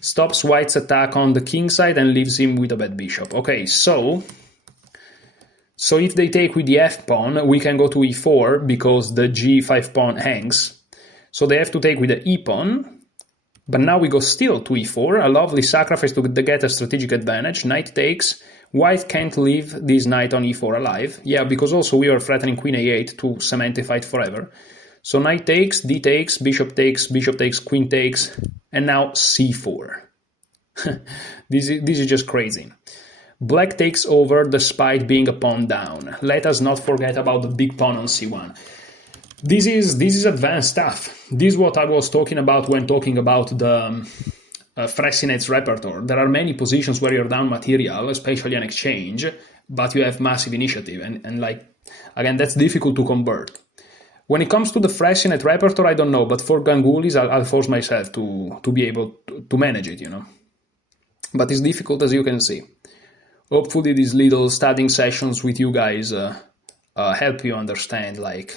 Stops White's attack on the king side and leaves him with a bad bishop. Okay, so if they take with the f pawn, we can go to e4 because the g5 pawn hangs. So they have to take with the e pawn, but now we go still to e4, a lovely sacrifice to get a strategic advantage. Knight takes. White can't leave this knight on e4 alive. Yeah, because also we are threatening queen a8 to cement the fight forever. So knight takes, d takes, bishop takes, queen takes, and now c4. This is just crazy. Black takes over despite being a pawn down. Let us not forget about the big pawn on c1. This is advanced stuff. This is what I was talking about when talking about the Freycinet's repertoire. There are many positions where you're down material, especially an exchange, but you have massive initiative, and like, again, that's difficult to convert. When it comes to the Freycinet repertoire, I don't know, but for Gangulis, I'll force myself to be able to manage it, you know. But it's difficult, as you can see. Hopefully these little studying sessions with you guys help you understand, like,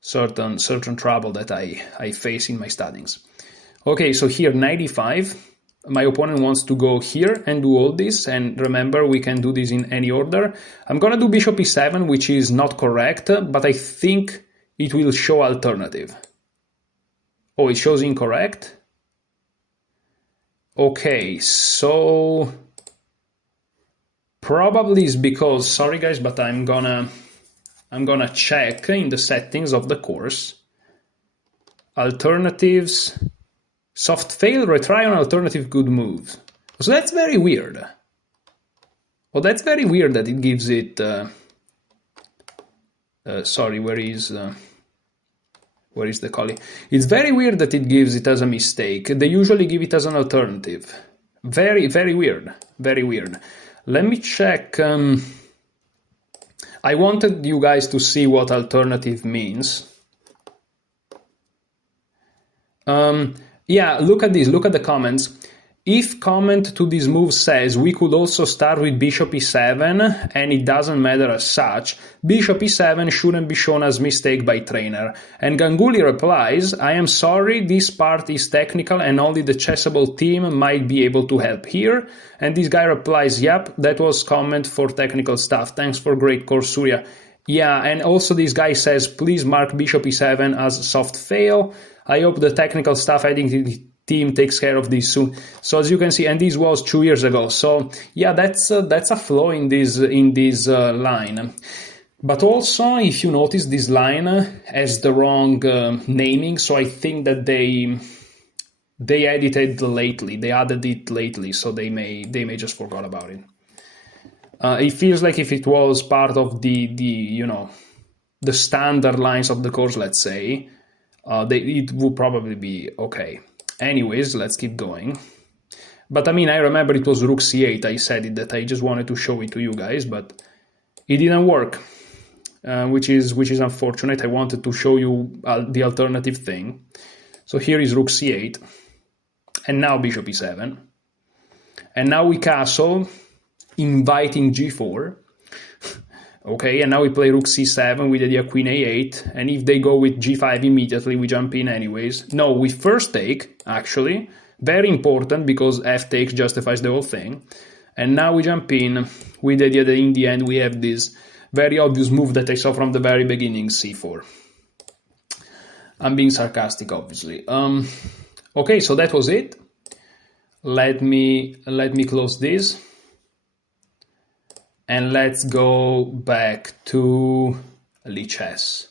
certain trouble that I face in my studies. Okay, so here, knight e5. My opponent wants to go here and do all this, and remember, we can do this in any order. I'm gonna do bishop e7, which is not correct, but I think it will show alternative. Oh, it shows incorrect? Okay, so probably it's because, sorry guys, but I'm gonna check in the settings of the course. Alternatives. Soft fail, retry on alternative good moves. So that's very weird. Oh, that's very weird that it gives it... sorry, where is the collie? It's very weird that it gives it as a mistake. They usually give it as an alternative. Very, very weird. Very weird. Let me check. I wanted you guys to see what alternative means. Yeah, look at this. Look at the comments. If comment to this move says we could also start with bishop e7 and it doesn't matter as such, bishop e7 shouldn't be shown as mistake by trainer. And Ganguly replies, I am sorry, this part is technical and only the Chessable team might be able to help here. And this guy replies, yep, that was comment for technical stuff. Thanks for great course, Surya. Yeah, and also this guy says, please mark bishop e7 as soft fail. I hope the technical stuff identity team takes care of this soon. So as you can see, and this was 2 years ago. So yeah, that's a flaw in this line. But also, if you notice, this line has the wrong naming. So I think that they edited lately. They added it lately, so they may just forgot about it. It feels like if it was part of the standard lines of the course, let's say, it would probably be okay. Anyways, let's keep going. But I mean, I remember it was rook c8. I said it, that I just wanted to show it to you guys, but it didn't work, which is unfortunate. I wanted to show you the alternative thing. So here is rook c8, and now bishop e7, and now we castle, inviting g4. Okay, and now we play rook c7 with the idea queen a8, and if they go with g5 immediately, we jump in anyways. No, we first take, actually. Very important, because f takes justifies the whole thing. And now we jump in with the idea that in the end we have this very obvious move that I saw from the very beginning, c4. I'm being sarcastic, obviously. Okay, so that was it. Let me close this. And let's go back to Lichess,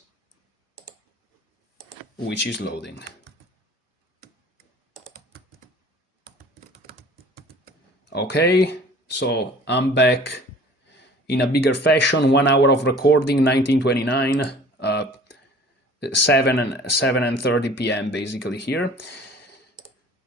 which is loading. Okay, so I'm back in a bigger fashion. 1 hour of recording, 1929, 7:30 p.m. basically here.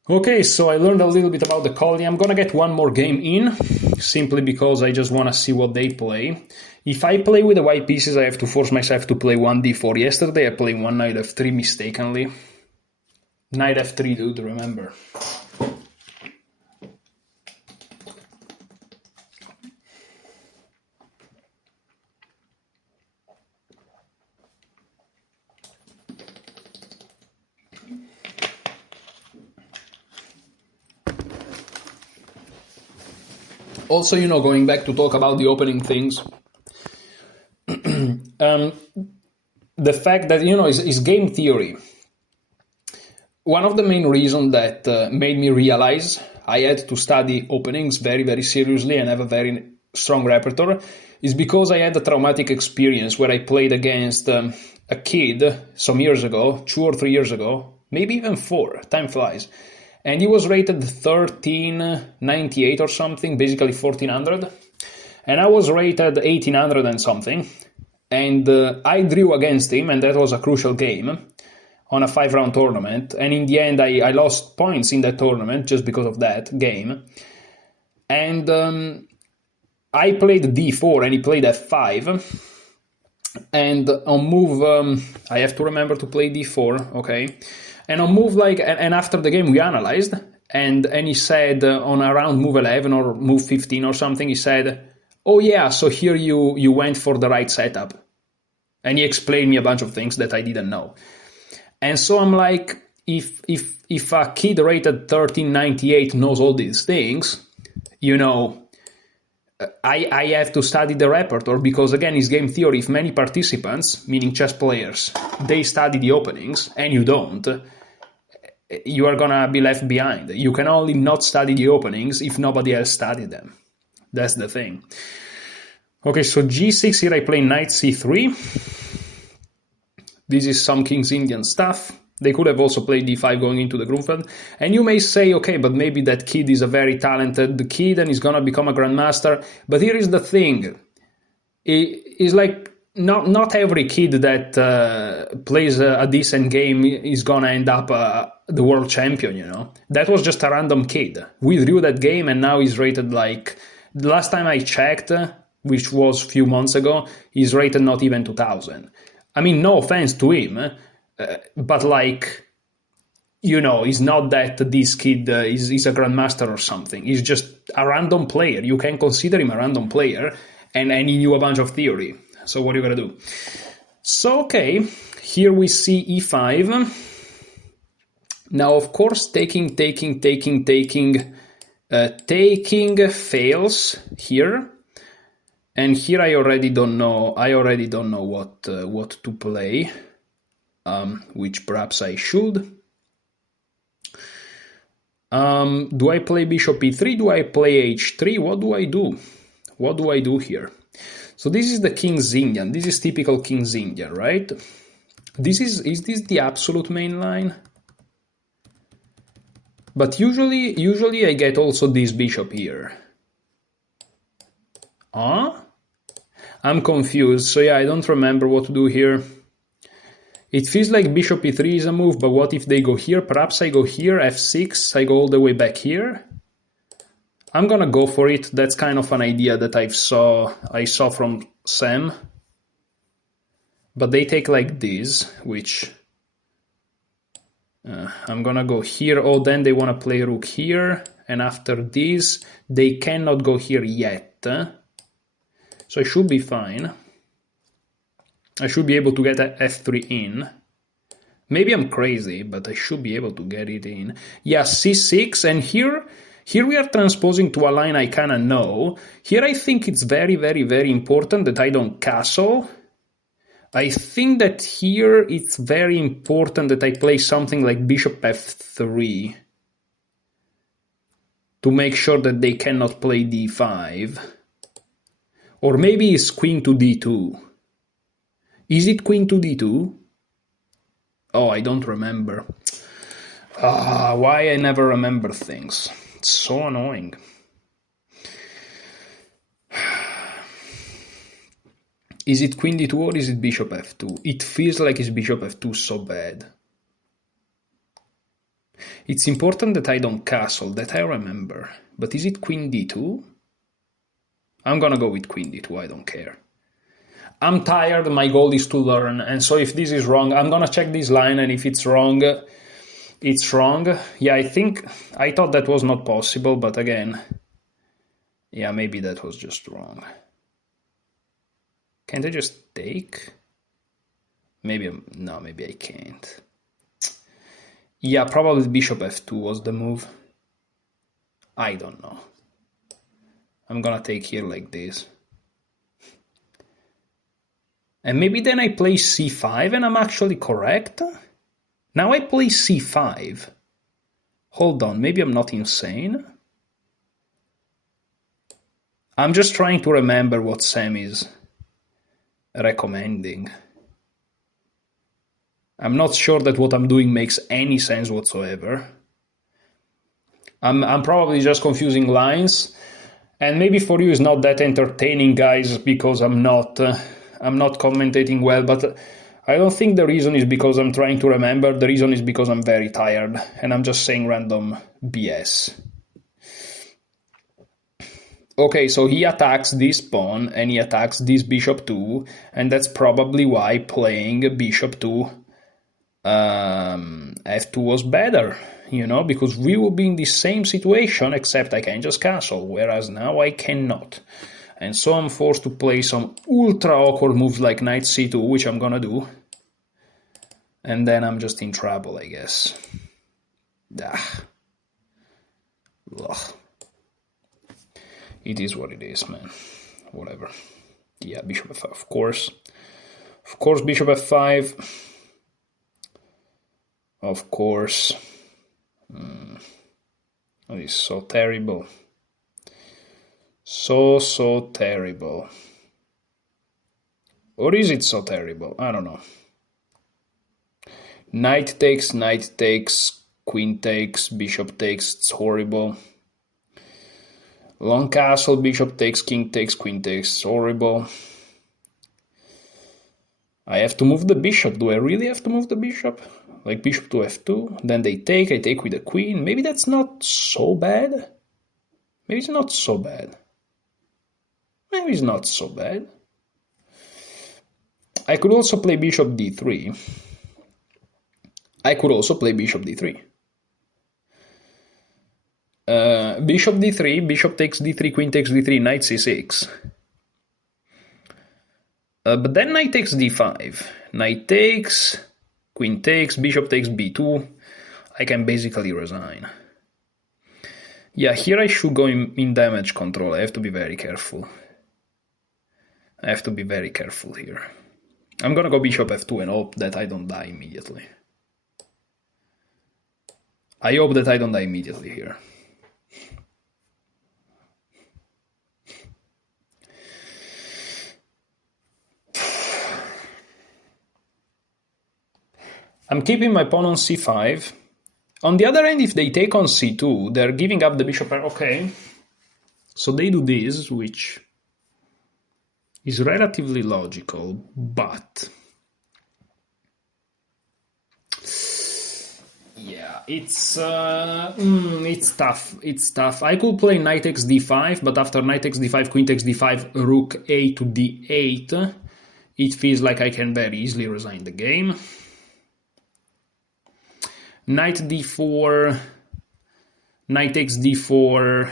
Okay, so I learned a little bit about the Colli. I'm gonna get one more game in, simply because I just want to see what they play. If I play with the white pieces, I have to force myself to play 1d4. Yesterday I played one knight f3 mistakenly. Knight f3, dude, remember. Also, going back to talk about the opening things, the fact that, is game theory. One of the main reasons that made me realize I had to study openings very, very seriously and have a very strong repertoire is because I had a traumatic experience where I played against a kid some years ago, 2 or 3 years ago, maybe even 4, time flies. And he was rated 1398 or something, basically 1400. And I was rated 1800 and something. And I drew against him, and that was a crucial game on a 5-round tournament. And in the end, I lost points in that tournament just because of that game. And I played d4 and he played f5. And on move, I have to remember to play d4, okay? And on move, and after the game we analyzed, and he said on around move 11 or move 15 or something, he said, oh yeah, so here you went for the right setup. And he explained me a bunch of things that I didn't know. And so I'm like, if a kid rated 1398 knows all these things, I have to study the repertoire, because again, it's game theory. If many participants, meaning chess players, they study the openings and you don't, you are gonna be left behind. You can only not study the openings if nobody else studied them. That's the thing. Okay, so g6, here I play knight c3. This is some King's Indian stuff. They could have also played d5 going into the Grunfeld. And you may say, okay, but maybe that kid is a very talented kid and he's gonna become a grandmaster. But here is the thing. It's like, not every kid that plays a decent game is gonna end up the world champion, That was just a random kid. We drew that game and now he's rated like... The last time I checked, which was a few months ago, he's rated not even 2000. I mean, no offense to him, but you know, it's not that this kid is a grandmaster or something. He's just a random player. You can consider him a random player, and he knew a bunch of theory. So what are you gonna do? So, okay, here we see e5. Now, of course, taking fails here. And here I already don't know what to play, which perhaps I should. Do I play bishop e3? Do I play h3? What do I do? What do I do here? So this is the King's Indian. This is typical King's Indian, right? Is this the absolute main line? But usually I get also this bishop here. I'm confused. So yeah, I don't remember what to do here. It feels like bishop e3 is a move, but what if they go here? Perhaps I go here, f6, I go all the way back here. I'm gonna go for it. That's kind of an idea that I saw from Sam. But they take like this, which I'm gonna go here. Oh, then they wanna play rook here, and after this, they cannot go here yet. So I should be fine. I should be able to get f3 in. Maybe I'm crazy, but I should be able to get it in. Yeah, c6, and here we are transposing to a line I kind of know. Here I think it's very, very, very important that I don't castle. I think that here it's very important that I play something like bishop f3 to make sure that they cannot play d5. Or maybe it's queen to d2. Is it queen to d2? Oh, I don't remember. Why I never remember things. It's so annoying. Is it queen d2 or is it bishop f2? It feels like it's bishop f2 so bad. It's important that I don't castle, that I remember. But is it queen d2? I'm gonna go with queen d2, I don't care. I'm tired, my goal is to learn, and so if this is wrong, I'm gonna check this line, and if it's wrong, it's wrong. Yeah, I thought that was not possible, but again, yeah, maybe that was just wrong. Can't I just take? Maybe I can't. Yeah, probably bishop f2 was the move. I don't know. I'm gonna take here like this. And maybe then I play c5 and I'm actually correct? Now I play c5. Hold on, maybe I'm not insane? I'm just trying to remember what Sam is recommending. I'm not sure that what I'm doing makes any sense whatsoever. I'm probably just confusing lines, and maybe for you it's not that entertaining, guys, because I'm not commentating well, but I don't think the reason is because I'm trying to remember. The reason is because I'm very tired, and I'm just saying random BS. Okay, so he attacks this pawn, and he attacks this bishop too, and that's probably why playing bishop to f2 was better, you know, because we will be in the same situation, except I can just castle, whereas now I cannot. And so I'm forced to play some ultra awkward moves like knight c2, which I'm gonna do. And then I'm just in trouble, I guess. Ugh. It is what it is, man. Whatever. Yeah, bishop f5, of course. Of course, bishop f5. Of course. That is so terrible. So terrible. Or is it so terrible? I don't know. Knight takes, queen takes, bishop takes, it's horrible. Long castle, bishop takes, king takes, queen takes, it's horrible. I have to move the bishop. Do I really have to move the bishop? Like bishop to f2, then they take, I take with the queen. Maybe that's not so bad. Maybe it's not so bad. Maybe it's not so bad. I could also play bishop d3. I could also play bishop d3. Bishop d3, bishop takes d3, queen takes d3, knight c6. But then knight takes d5. Knight takes, queen takes, bishop takes b2. I can basically resign. Yeah, here I should go in damage control. I have to be very careful. I have to be very careful here. I'm gonna go bishop f2 and hope that I don't die immediately. I hope that I don't die immediately here. I'm keeping my pawn on c5. On the other hand, if they take on c2, they're giving up the bishop. Okay. So they do this, which is relatively logical, but yeah, it's tough. It's tough. I could play knight takes d5, but after knight takes d5, queen takes d5, rook a to d8, it feels like I can very easily resign the game. Knight d4, knight takes d4.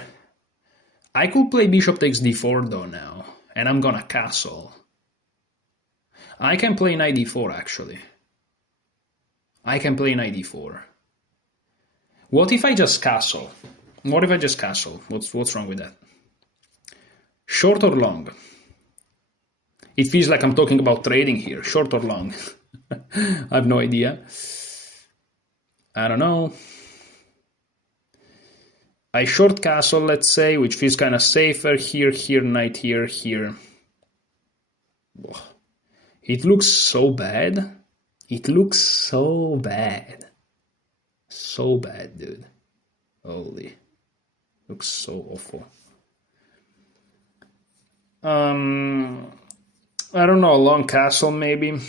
I could play bishop takes d4 though now, and I'm gonna castle. I can play knight d4 actually. I can play knight d4. What if I just castle? What if I just castle? What's wrong with that? Short or long? It feels like I'm talking about trading here. Short or long? I have no idea. I don't know. I short castle, let's say, which feels kind of safer. Here, here, knight here, here. It looks so bad. It looks so bad. So bad, dude. Holy. Looks so awful. I don't know, long castle maybe.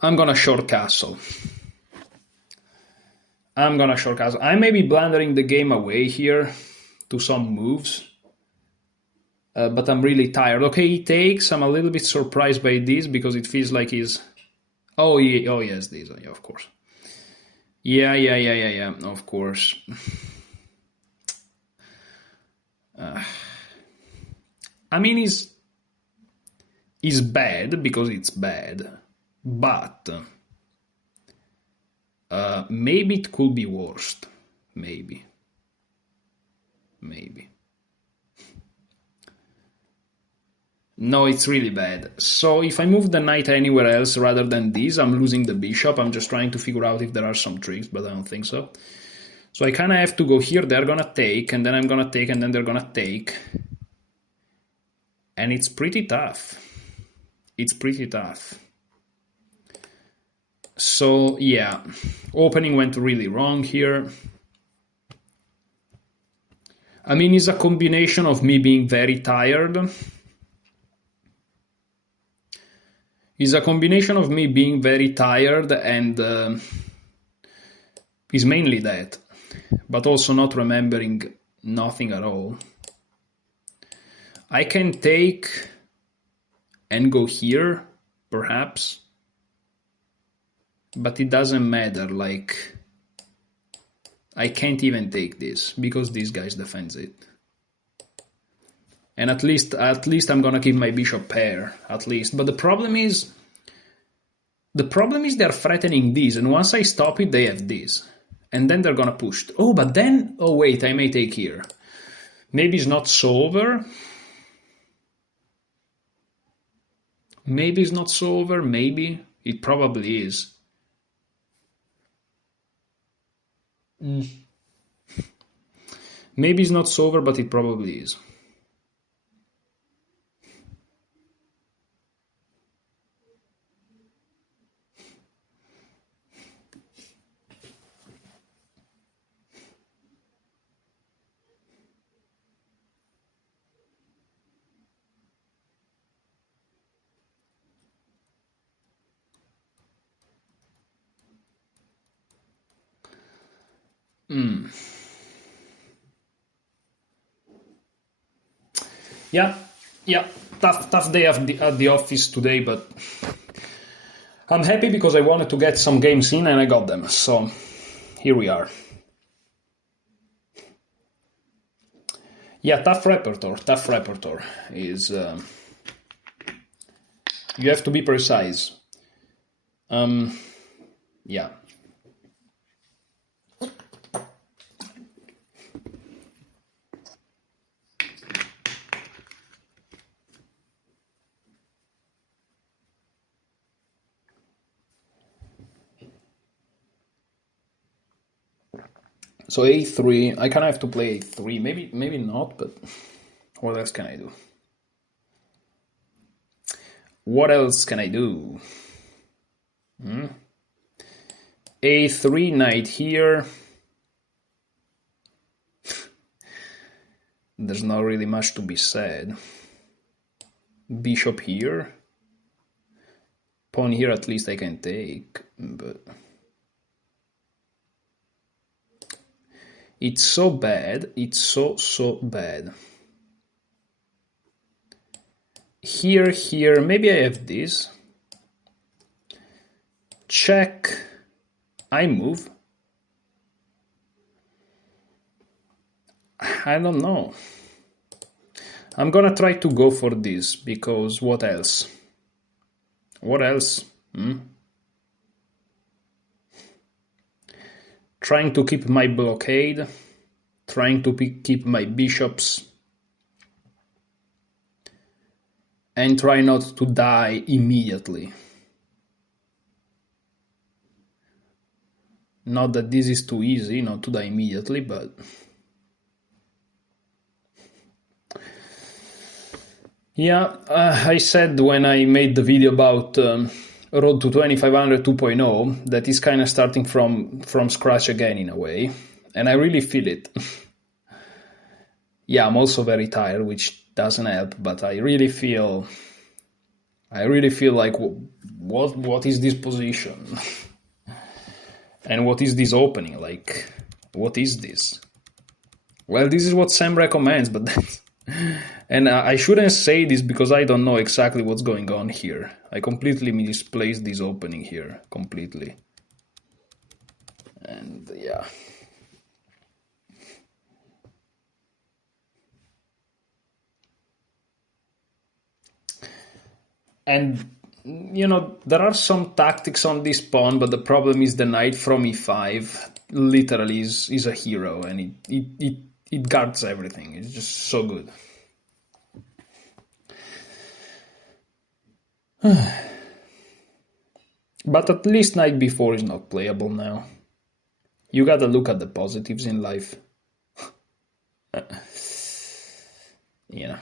I'm gonna short castle. I may be blundering the game away here to some moves, but I'm really tired. Okay, he takes. I'm a little bit surprised by this because it feels like he's... Oh, yeah, oh yes, this, yeah, of course. Yeah, of course. I mean, it's bad because it's bad, but maybe it could be worse. Maybe. No, it's really bad. So if I move the knight anywhere else rather than this, I'm losing the bishop. I'm just trying to figure out if there are some tricks, but I don't think so. So I kind of have to go here. They're going to take, and then I'm going to take, and then they're going to take. And it's pretty tough. It's pretty tough. So, yeah. Opening went really wrong here. I mean, it's a combination of me being very tired. It's a combination of me being very tired and is mainly that, but also not remembering nothing at all. I can take and go here, perhaps, but it doesn't matter, like, I can't even take this because these guys defends it. And at least I'm gonna keep my bishop pair, at least. But the problem is they're threatening this, and once I stop it, they have this. And then they're gonna push. Oh, but then, oh wait, I may take here. Maybe it's not so over. Maybe it's not so over, maybe. It probably is. Maybe it's not so over, but it probably is. Yeah. Tough day at the office today, but I'm happy because I wanted to get some games in and I got them. So here we are. Yeah, tough repertoire. Tough repertoire is. You have to be precise. Yeah. So a3, I kind of have to play a3. Maybe not, but what else can I do? What else can I do? A3, knight here. There's not really much to be said. Bishop here. Pawn here, at least I can take, but it's so bad. It's so bad. Here, maybe I have this. Check. I move. I don't know. I'm gonna try to go for this, because what else? What else? Trying to keep my blockade. Trying to keep my bishops. And try not to die immediately. Not that this is too easy, not to die immediately, but... Yeah, I said when I made the video about Road to 2500 2.0 that is kind of starting from scratch again in a way, and I really feel it. Yeah, I'm also very tired, which doesn't help, but I really feel like what is this position? And what is this opening? Like, what is this? Well, this is what Sam recommends, but that's... And I shouldn't say this because I don't know exactly what's going on here. I completely misplaced this opening here, completely. And yeah. And, you know, there are some tactics on this pawn, but the problem is the knight from e5 literally is a hero, and it guards everything. It's just so good. But at least knight b4 is not playable now. You gotta look at the positives in life. Yeah.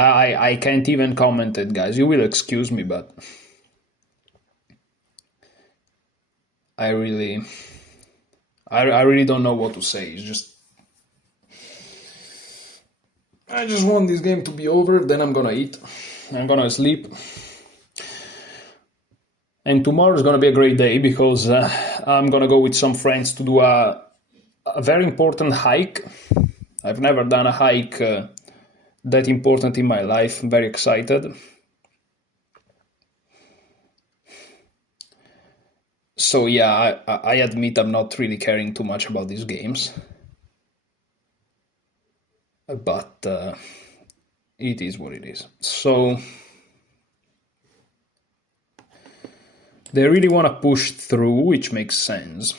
I can't even comment it, guys. You will excuse me, but I really don't know what to say. It's just I just want this game to be over, then I'm gonna eat. I'm gonna sleep. And tomorrow is gonna be a great day because I'm gonna go with some friends to do a very important hike. I've never done a hike that important in my life. I'm very excited. So yeah, I admit I'm not really caring too much about these games. But it is what it is. So they really want to push through, which makes sense.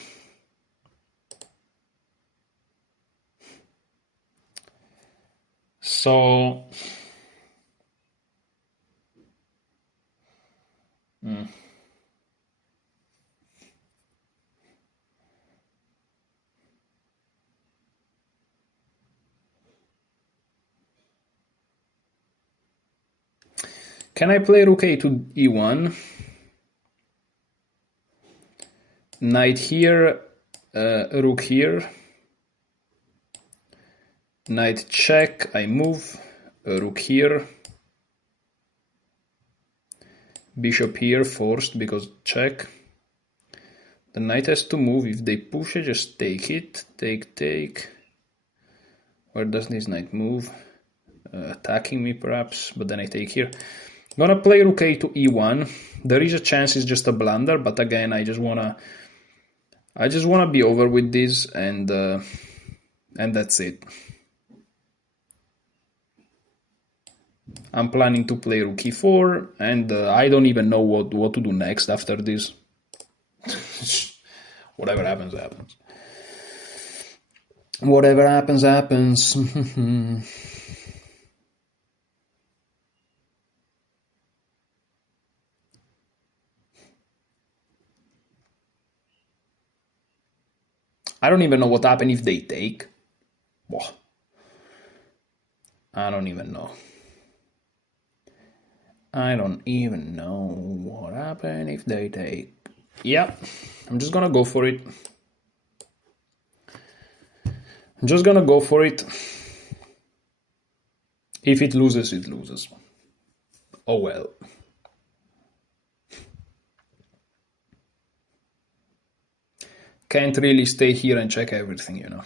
So can I play rook a to e1? Knight here, rook here. Knight check, I move, rook here. Bishop here forced because check. The knight has to move. If they push, I just take it. Take. Where does this knight move? Attacking me perhaps, but then I take here. I'm gonna play rook a to e1. There is a chance it's just a blunder, but again, I just wanna be over with this, and that's it. I'm planning to play rook e4, and I don't even know what to do next after this. Whatever happens, happens. Whatever happens, happens. I don't even know what happens if they take. Whoa. I don't even know. I don't even know what happens if they take. Yeah, I'm just gonna go for it. I'm just gonna go for it. If it loses, it loses. Oh well. Can't really stay here and check everything, you know.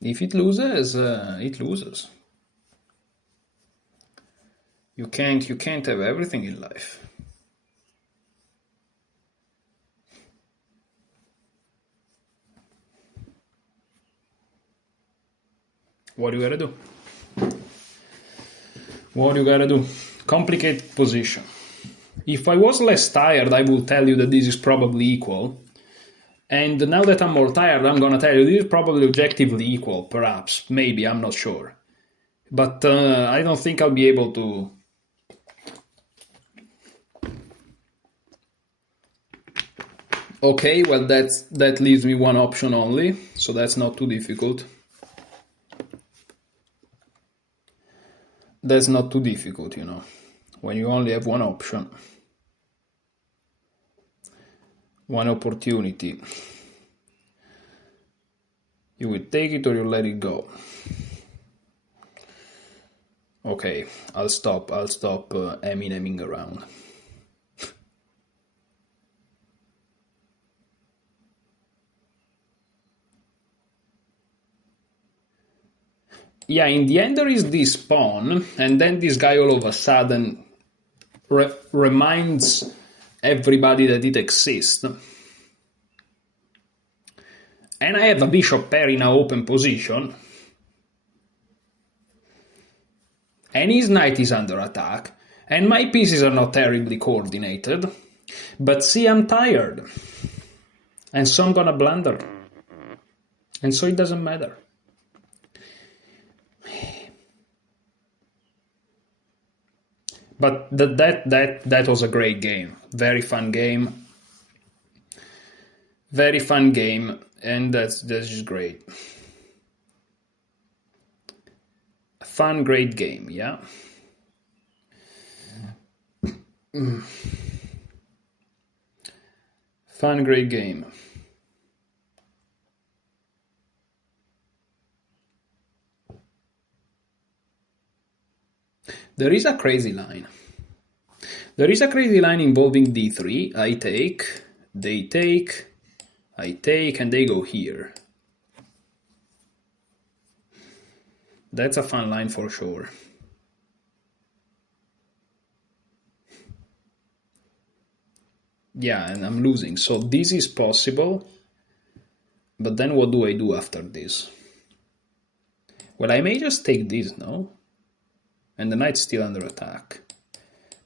If it loses, it loses. You can't have everything in life. What do you gotta do? What you gotta do? Complicated position. If I was less tired, I would tell you that this is probably equal. And now that I'm more tired, I'm gonna tell you this is probably objectively equal, perhaps, maybe, I'm not sure. But I don't think I'll be able to... Okay, well that leaves me one option only, so that's not too difficult. That's not too difficult, you know, when you only have one option. One opportunity. You will take it or you let it go. Okay, I'll stop Emineming around. Yeah, in the end there is this pawn, and then this guy all of a sudden reminds everybody that it exists. And I have a bishop pair in an open position. And his knight is under attack. And my pieces are not terribly coordinated. But see, I'm tired. And so I'm gonna blunder. And so it doesn't matter. But that was a great game. Very fun game. Very fun game. And that's just great. Fun, great game, yeah? Fun, great game. There is a crazy line. There is a crazy line involving d3. I take, they take, I take, and they go here. That's a fun line for sure. Yeah, and I'm losing. So this is possible. But then what do I do after this? Well, I may just take this, no? And the knight's still under attack.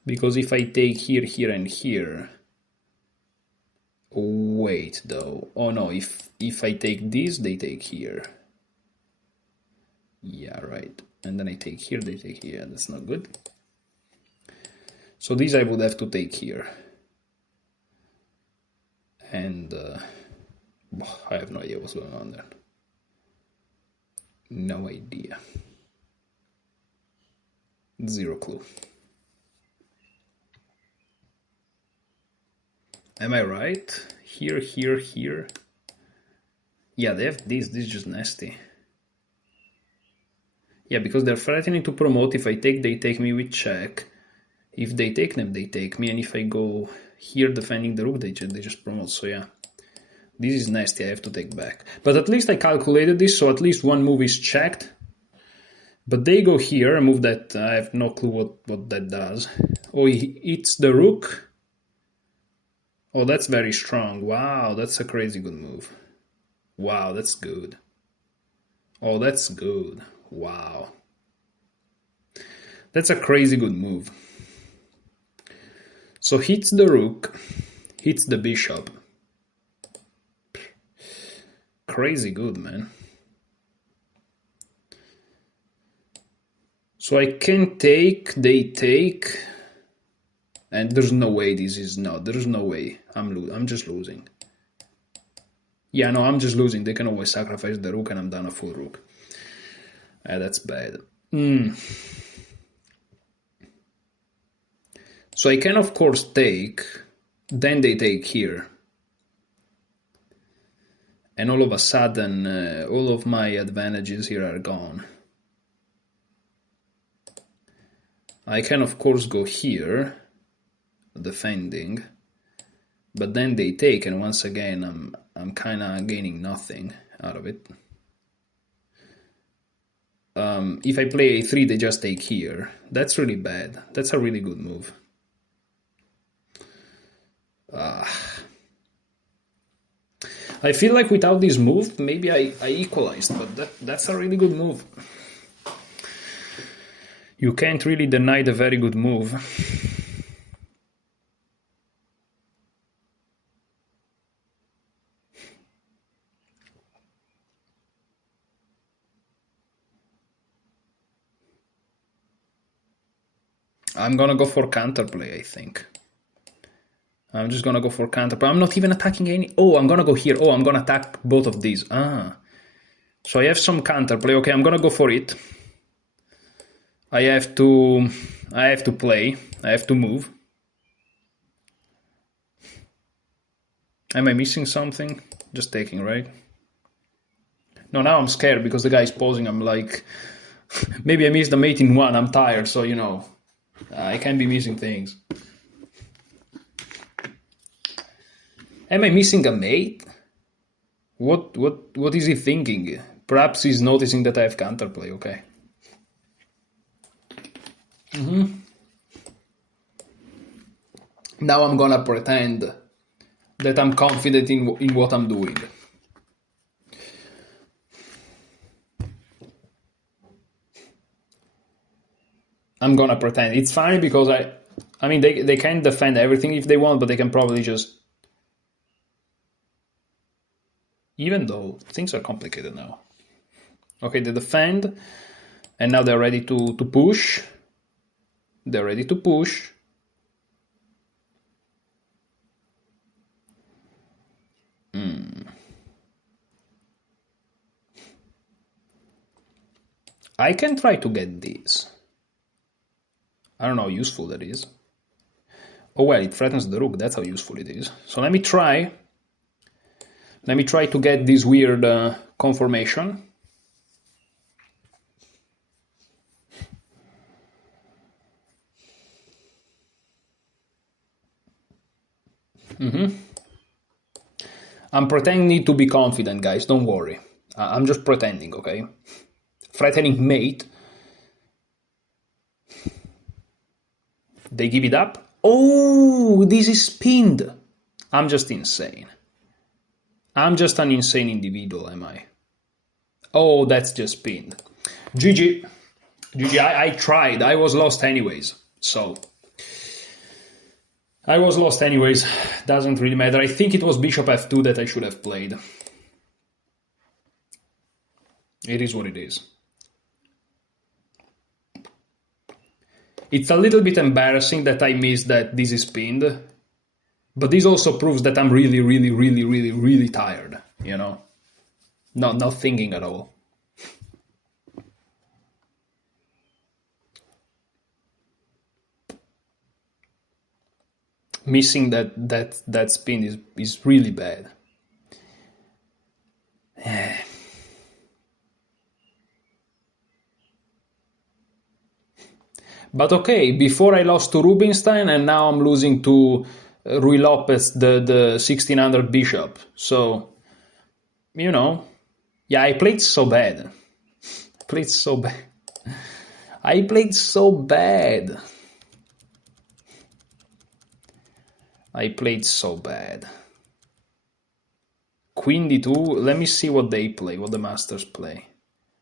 Because if I take here, here, and here... Wait, though. Oh no, if I take this, they take here. Yeah, right. And then I take here, they take here. That's not good. So this I would have to take here. And I have no idea what's going on there. No idea. Zero clue. Am I right? Here, here, here. Yeah, they have this. This is just nasty. Yeah, because they're threatening to promote. If I take, they take me with check. If they take them, they take me, and if I go here defending the rook, they just promote. So yeah, this is nasty. I have to take back. But at least I calculated this, so at least one move is checked. But they go here, a move that I have no clue what that does. Oh, he hits the rook. Oh, that's very strong. Wow, that's a crazy good move. Wow, that's good. Oh, that's good. Wow. That's a crazy good move. So hits the rook, hits the bishop. Crazy good, man. So I can take, they take, and there's no way this is not. There's no way. I'm just losing. Yeah, no, I'm just losing. They can always sacrifice the rook, and I'm down a full rook. That's bad. So I can, of course, take. Then they take here. And all of a sudden, all of my advantages here are gone. I can, of course, go here, defending. But then they take, and once again, I'm kind of gaining nothing out of it. If I play a3, they just take here. That's really bad. That's a really good move. I feel like without this move, maybe I equalized, but that's a really good move. You can't really deny the very good move. I'm gonna go for counterplay, I think. I'm just gonna go for counter, but I'm not even attacking any. Oh, I'm gonna go here. Oh, I'm gonna attack both of these. So I have some counterplay. Okay, I'm gonna go for it. I have to play. I have to move. Am I missing something? Just taking, right? No, now I'm scared because the guy is posing. I'm like, maybe I missed the mate in one. I'm tired, so you know, I can't be missing things. Am I missing a mate? What is he thinking? Perhaps he's noticing that I have counterplay, okay. Now I'm gonna pretend that I'm confident in what I'm doing. I'm gonna pretend. It's funny because I mean they can defend everything if they want, but they can probably just. Even though things are complicated now. Okay, they defend, and now they're ready to push. They're ready to push. I can try to get this. I don't know how useful that is. Oh well, it threatens the rook, that's how useful it is. So let me try. Let me try to get this weird conformation. I'm pretending to be confident, guys, don't worry. I'm just pretending, okay? Threatening mate. They give it up. Oh, this is pinned. I'm just insane. I'm just an insane individual, am I? Oh, that's just pinned. GG. GG, I tried. I was lost anyways. So, I was lost anyways. Doesn't really matter. I think it was bishop f2 that I should have played. It is what it is. It's a little bit embarrassing that I missed that this is pinned. But this also proves that I'm really, really, really, really, really tired, you know? Not thinking at all. Missing that spin is really bad. But okay, before I lost to Rubinstein, and now I'm losing to Ruy Lopez, the 1600 bishop. So, you know, yeah, I played so bad. I played so bad. I played so bad. I played so bad. Queen d2, let me see what they play, what the masters play.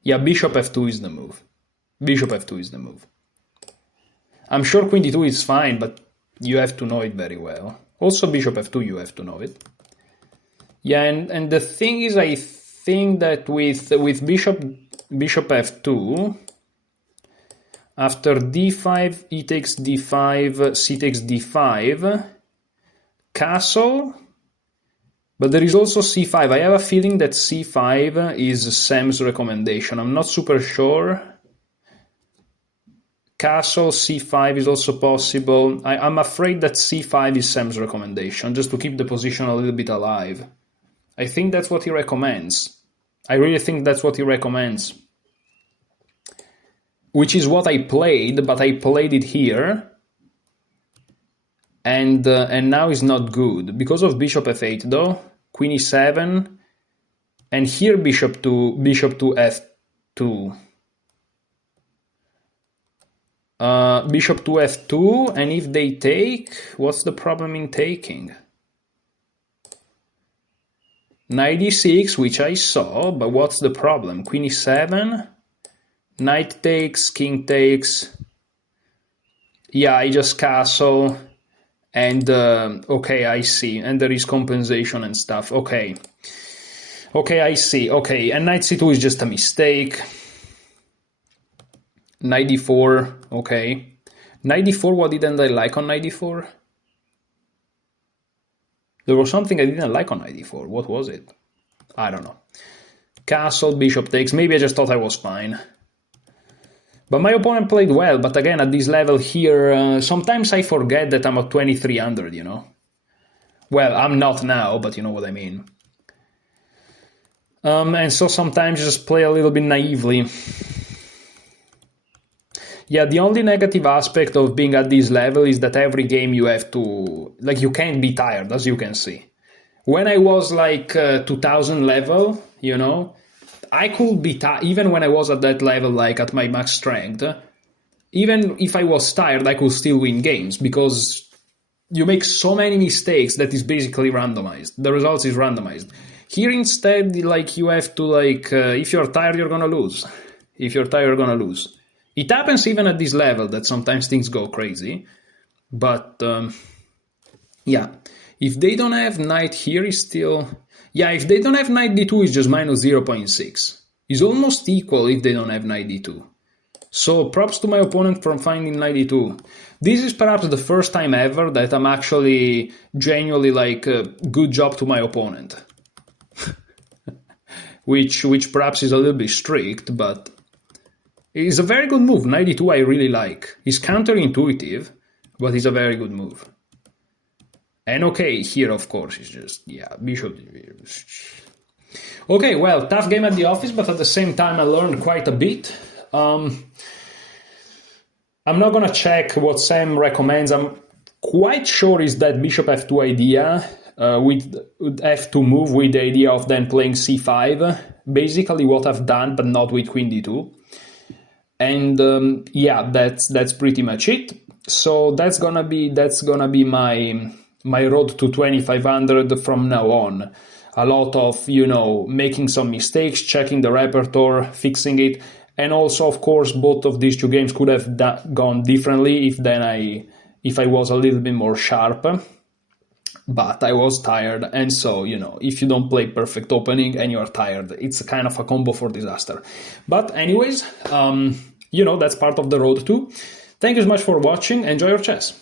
Yeah, bishop f2 is the move. Bishop f2 is the move. I'm sure queen d2 is fine, but you have to know it very well. Also bishop f2, you have to know it. Yeah, and the thing is, I think that with bishop f2, after d5, e takes d5, c takes d5, castle, but there is also c5. I have a feeling that c5 is Sam's recommendation. I'm not super sure. Castle, c5 is also possible. I'm afraid that c5 is Sam's recommendation, just to keep the position a little bit alive. I think that's what he recommends. I really think that's what he recommends. Which is what I played, but I played it here. And now it's not good. Because of bishop f8 though, queen e7, and here bishop to f2. Bishop to f2, and if they take, what's the problem in taking? Knight e6, which I saw, but what's the problem? Queen e7, knight takes, king takes. Yeah, I just castle, and okay, I see, and there is compensation and stuff. Okay, I see. Okay, and knight c2 is just a mistake. Knight d4, okay. Knight d4, what didn't I like on knight d4? There was something I didn't like on knight d4. What was it? I don't know. Castle, bishop takes. Maybe I just thought I was fine. But my opponent played well, but again, at this level here, sometimes I forget that I'm at 2300, you know? Well, I'm not now, but you know what I mean. And so sometimes you just play a little bit naively. Yeah, the only negative aspect of being at this level is that every game you have to... Like, you can't be tired, as you can see. When I was, like, 2000 level, you know, I could be tired, even when I was at that level, like, at my max strength. Even if I was tired, I could still win games, because you make so many mistakes that is basically randomized. The results is randomized. Here, instead, like, you have to, like, if you're tired, you're gonna lose. If you're tired, you're gonna lose. It happens even at this level that sometimes things go crazy, but yeah, if they don't have knight here, is still... Yeah, if they don't have knight d2, it's just minus 0.6. It's almost equal if they don't have knight d2. So props to my opponent for finding knight d2. This is perhaps the first time ever that I'm actually genuinely like, good job to my opponent. which perhaps is a little bit strict, but... It's a very good move. Knight d2 I really like. It's counterintuitive, but it's a very good move. And okay, here of course it's just, yeah, bishop. Okay, well, tough game at the office, but at the same time I learned quite a bit. I'm not gonna check what Sam recommends. I'm quite sure is that bishop f2 idea with f2 move with the idea of then playing c5. Basically what I've done, but not with queen d2. And yeah, that's pretty much it. So that's gonna be my road to 2500 from now on. A lot of, you know, making some mistakes, checking the repertoire, fixing it, and also, of course, both of these two games could have gone differently if I was a little bit more sharp. But I was tired, and so, you know, if you don't play perfect opening and you're tired, it's kind of a combo for disaster. But anyways, you know, that's part of the road too. Thank you so much for watching. Enjoy your chess.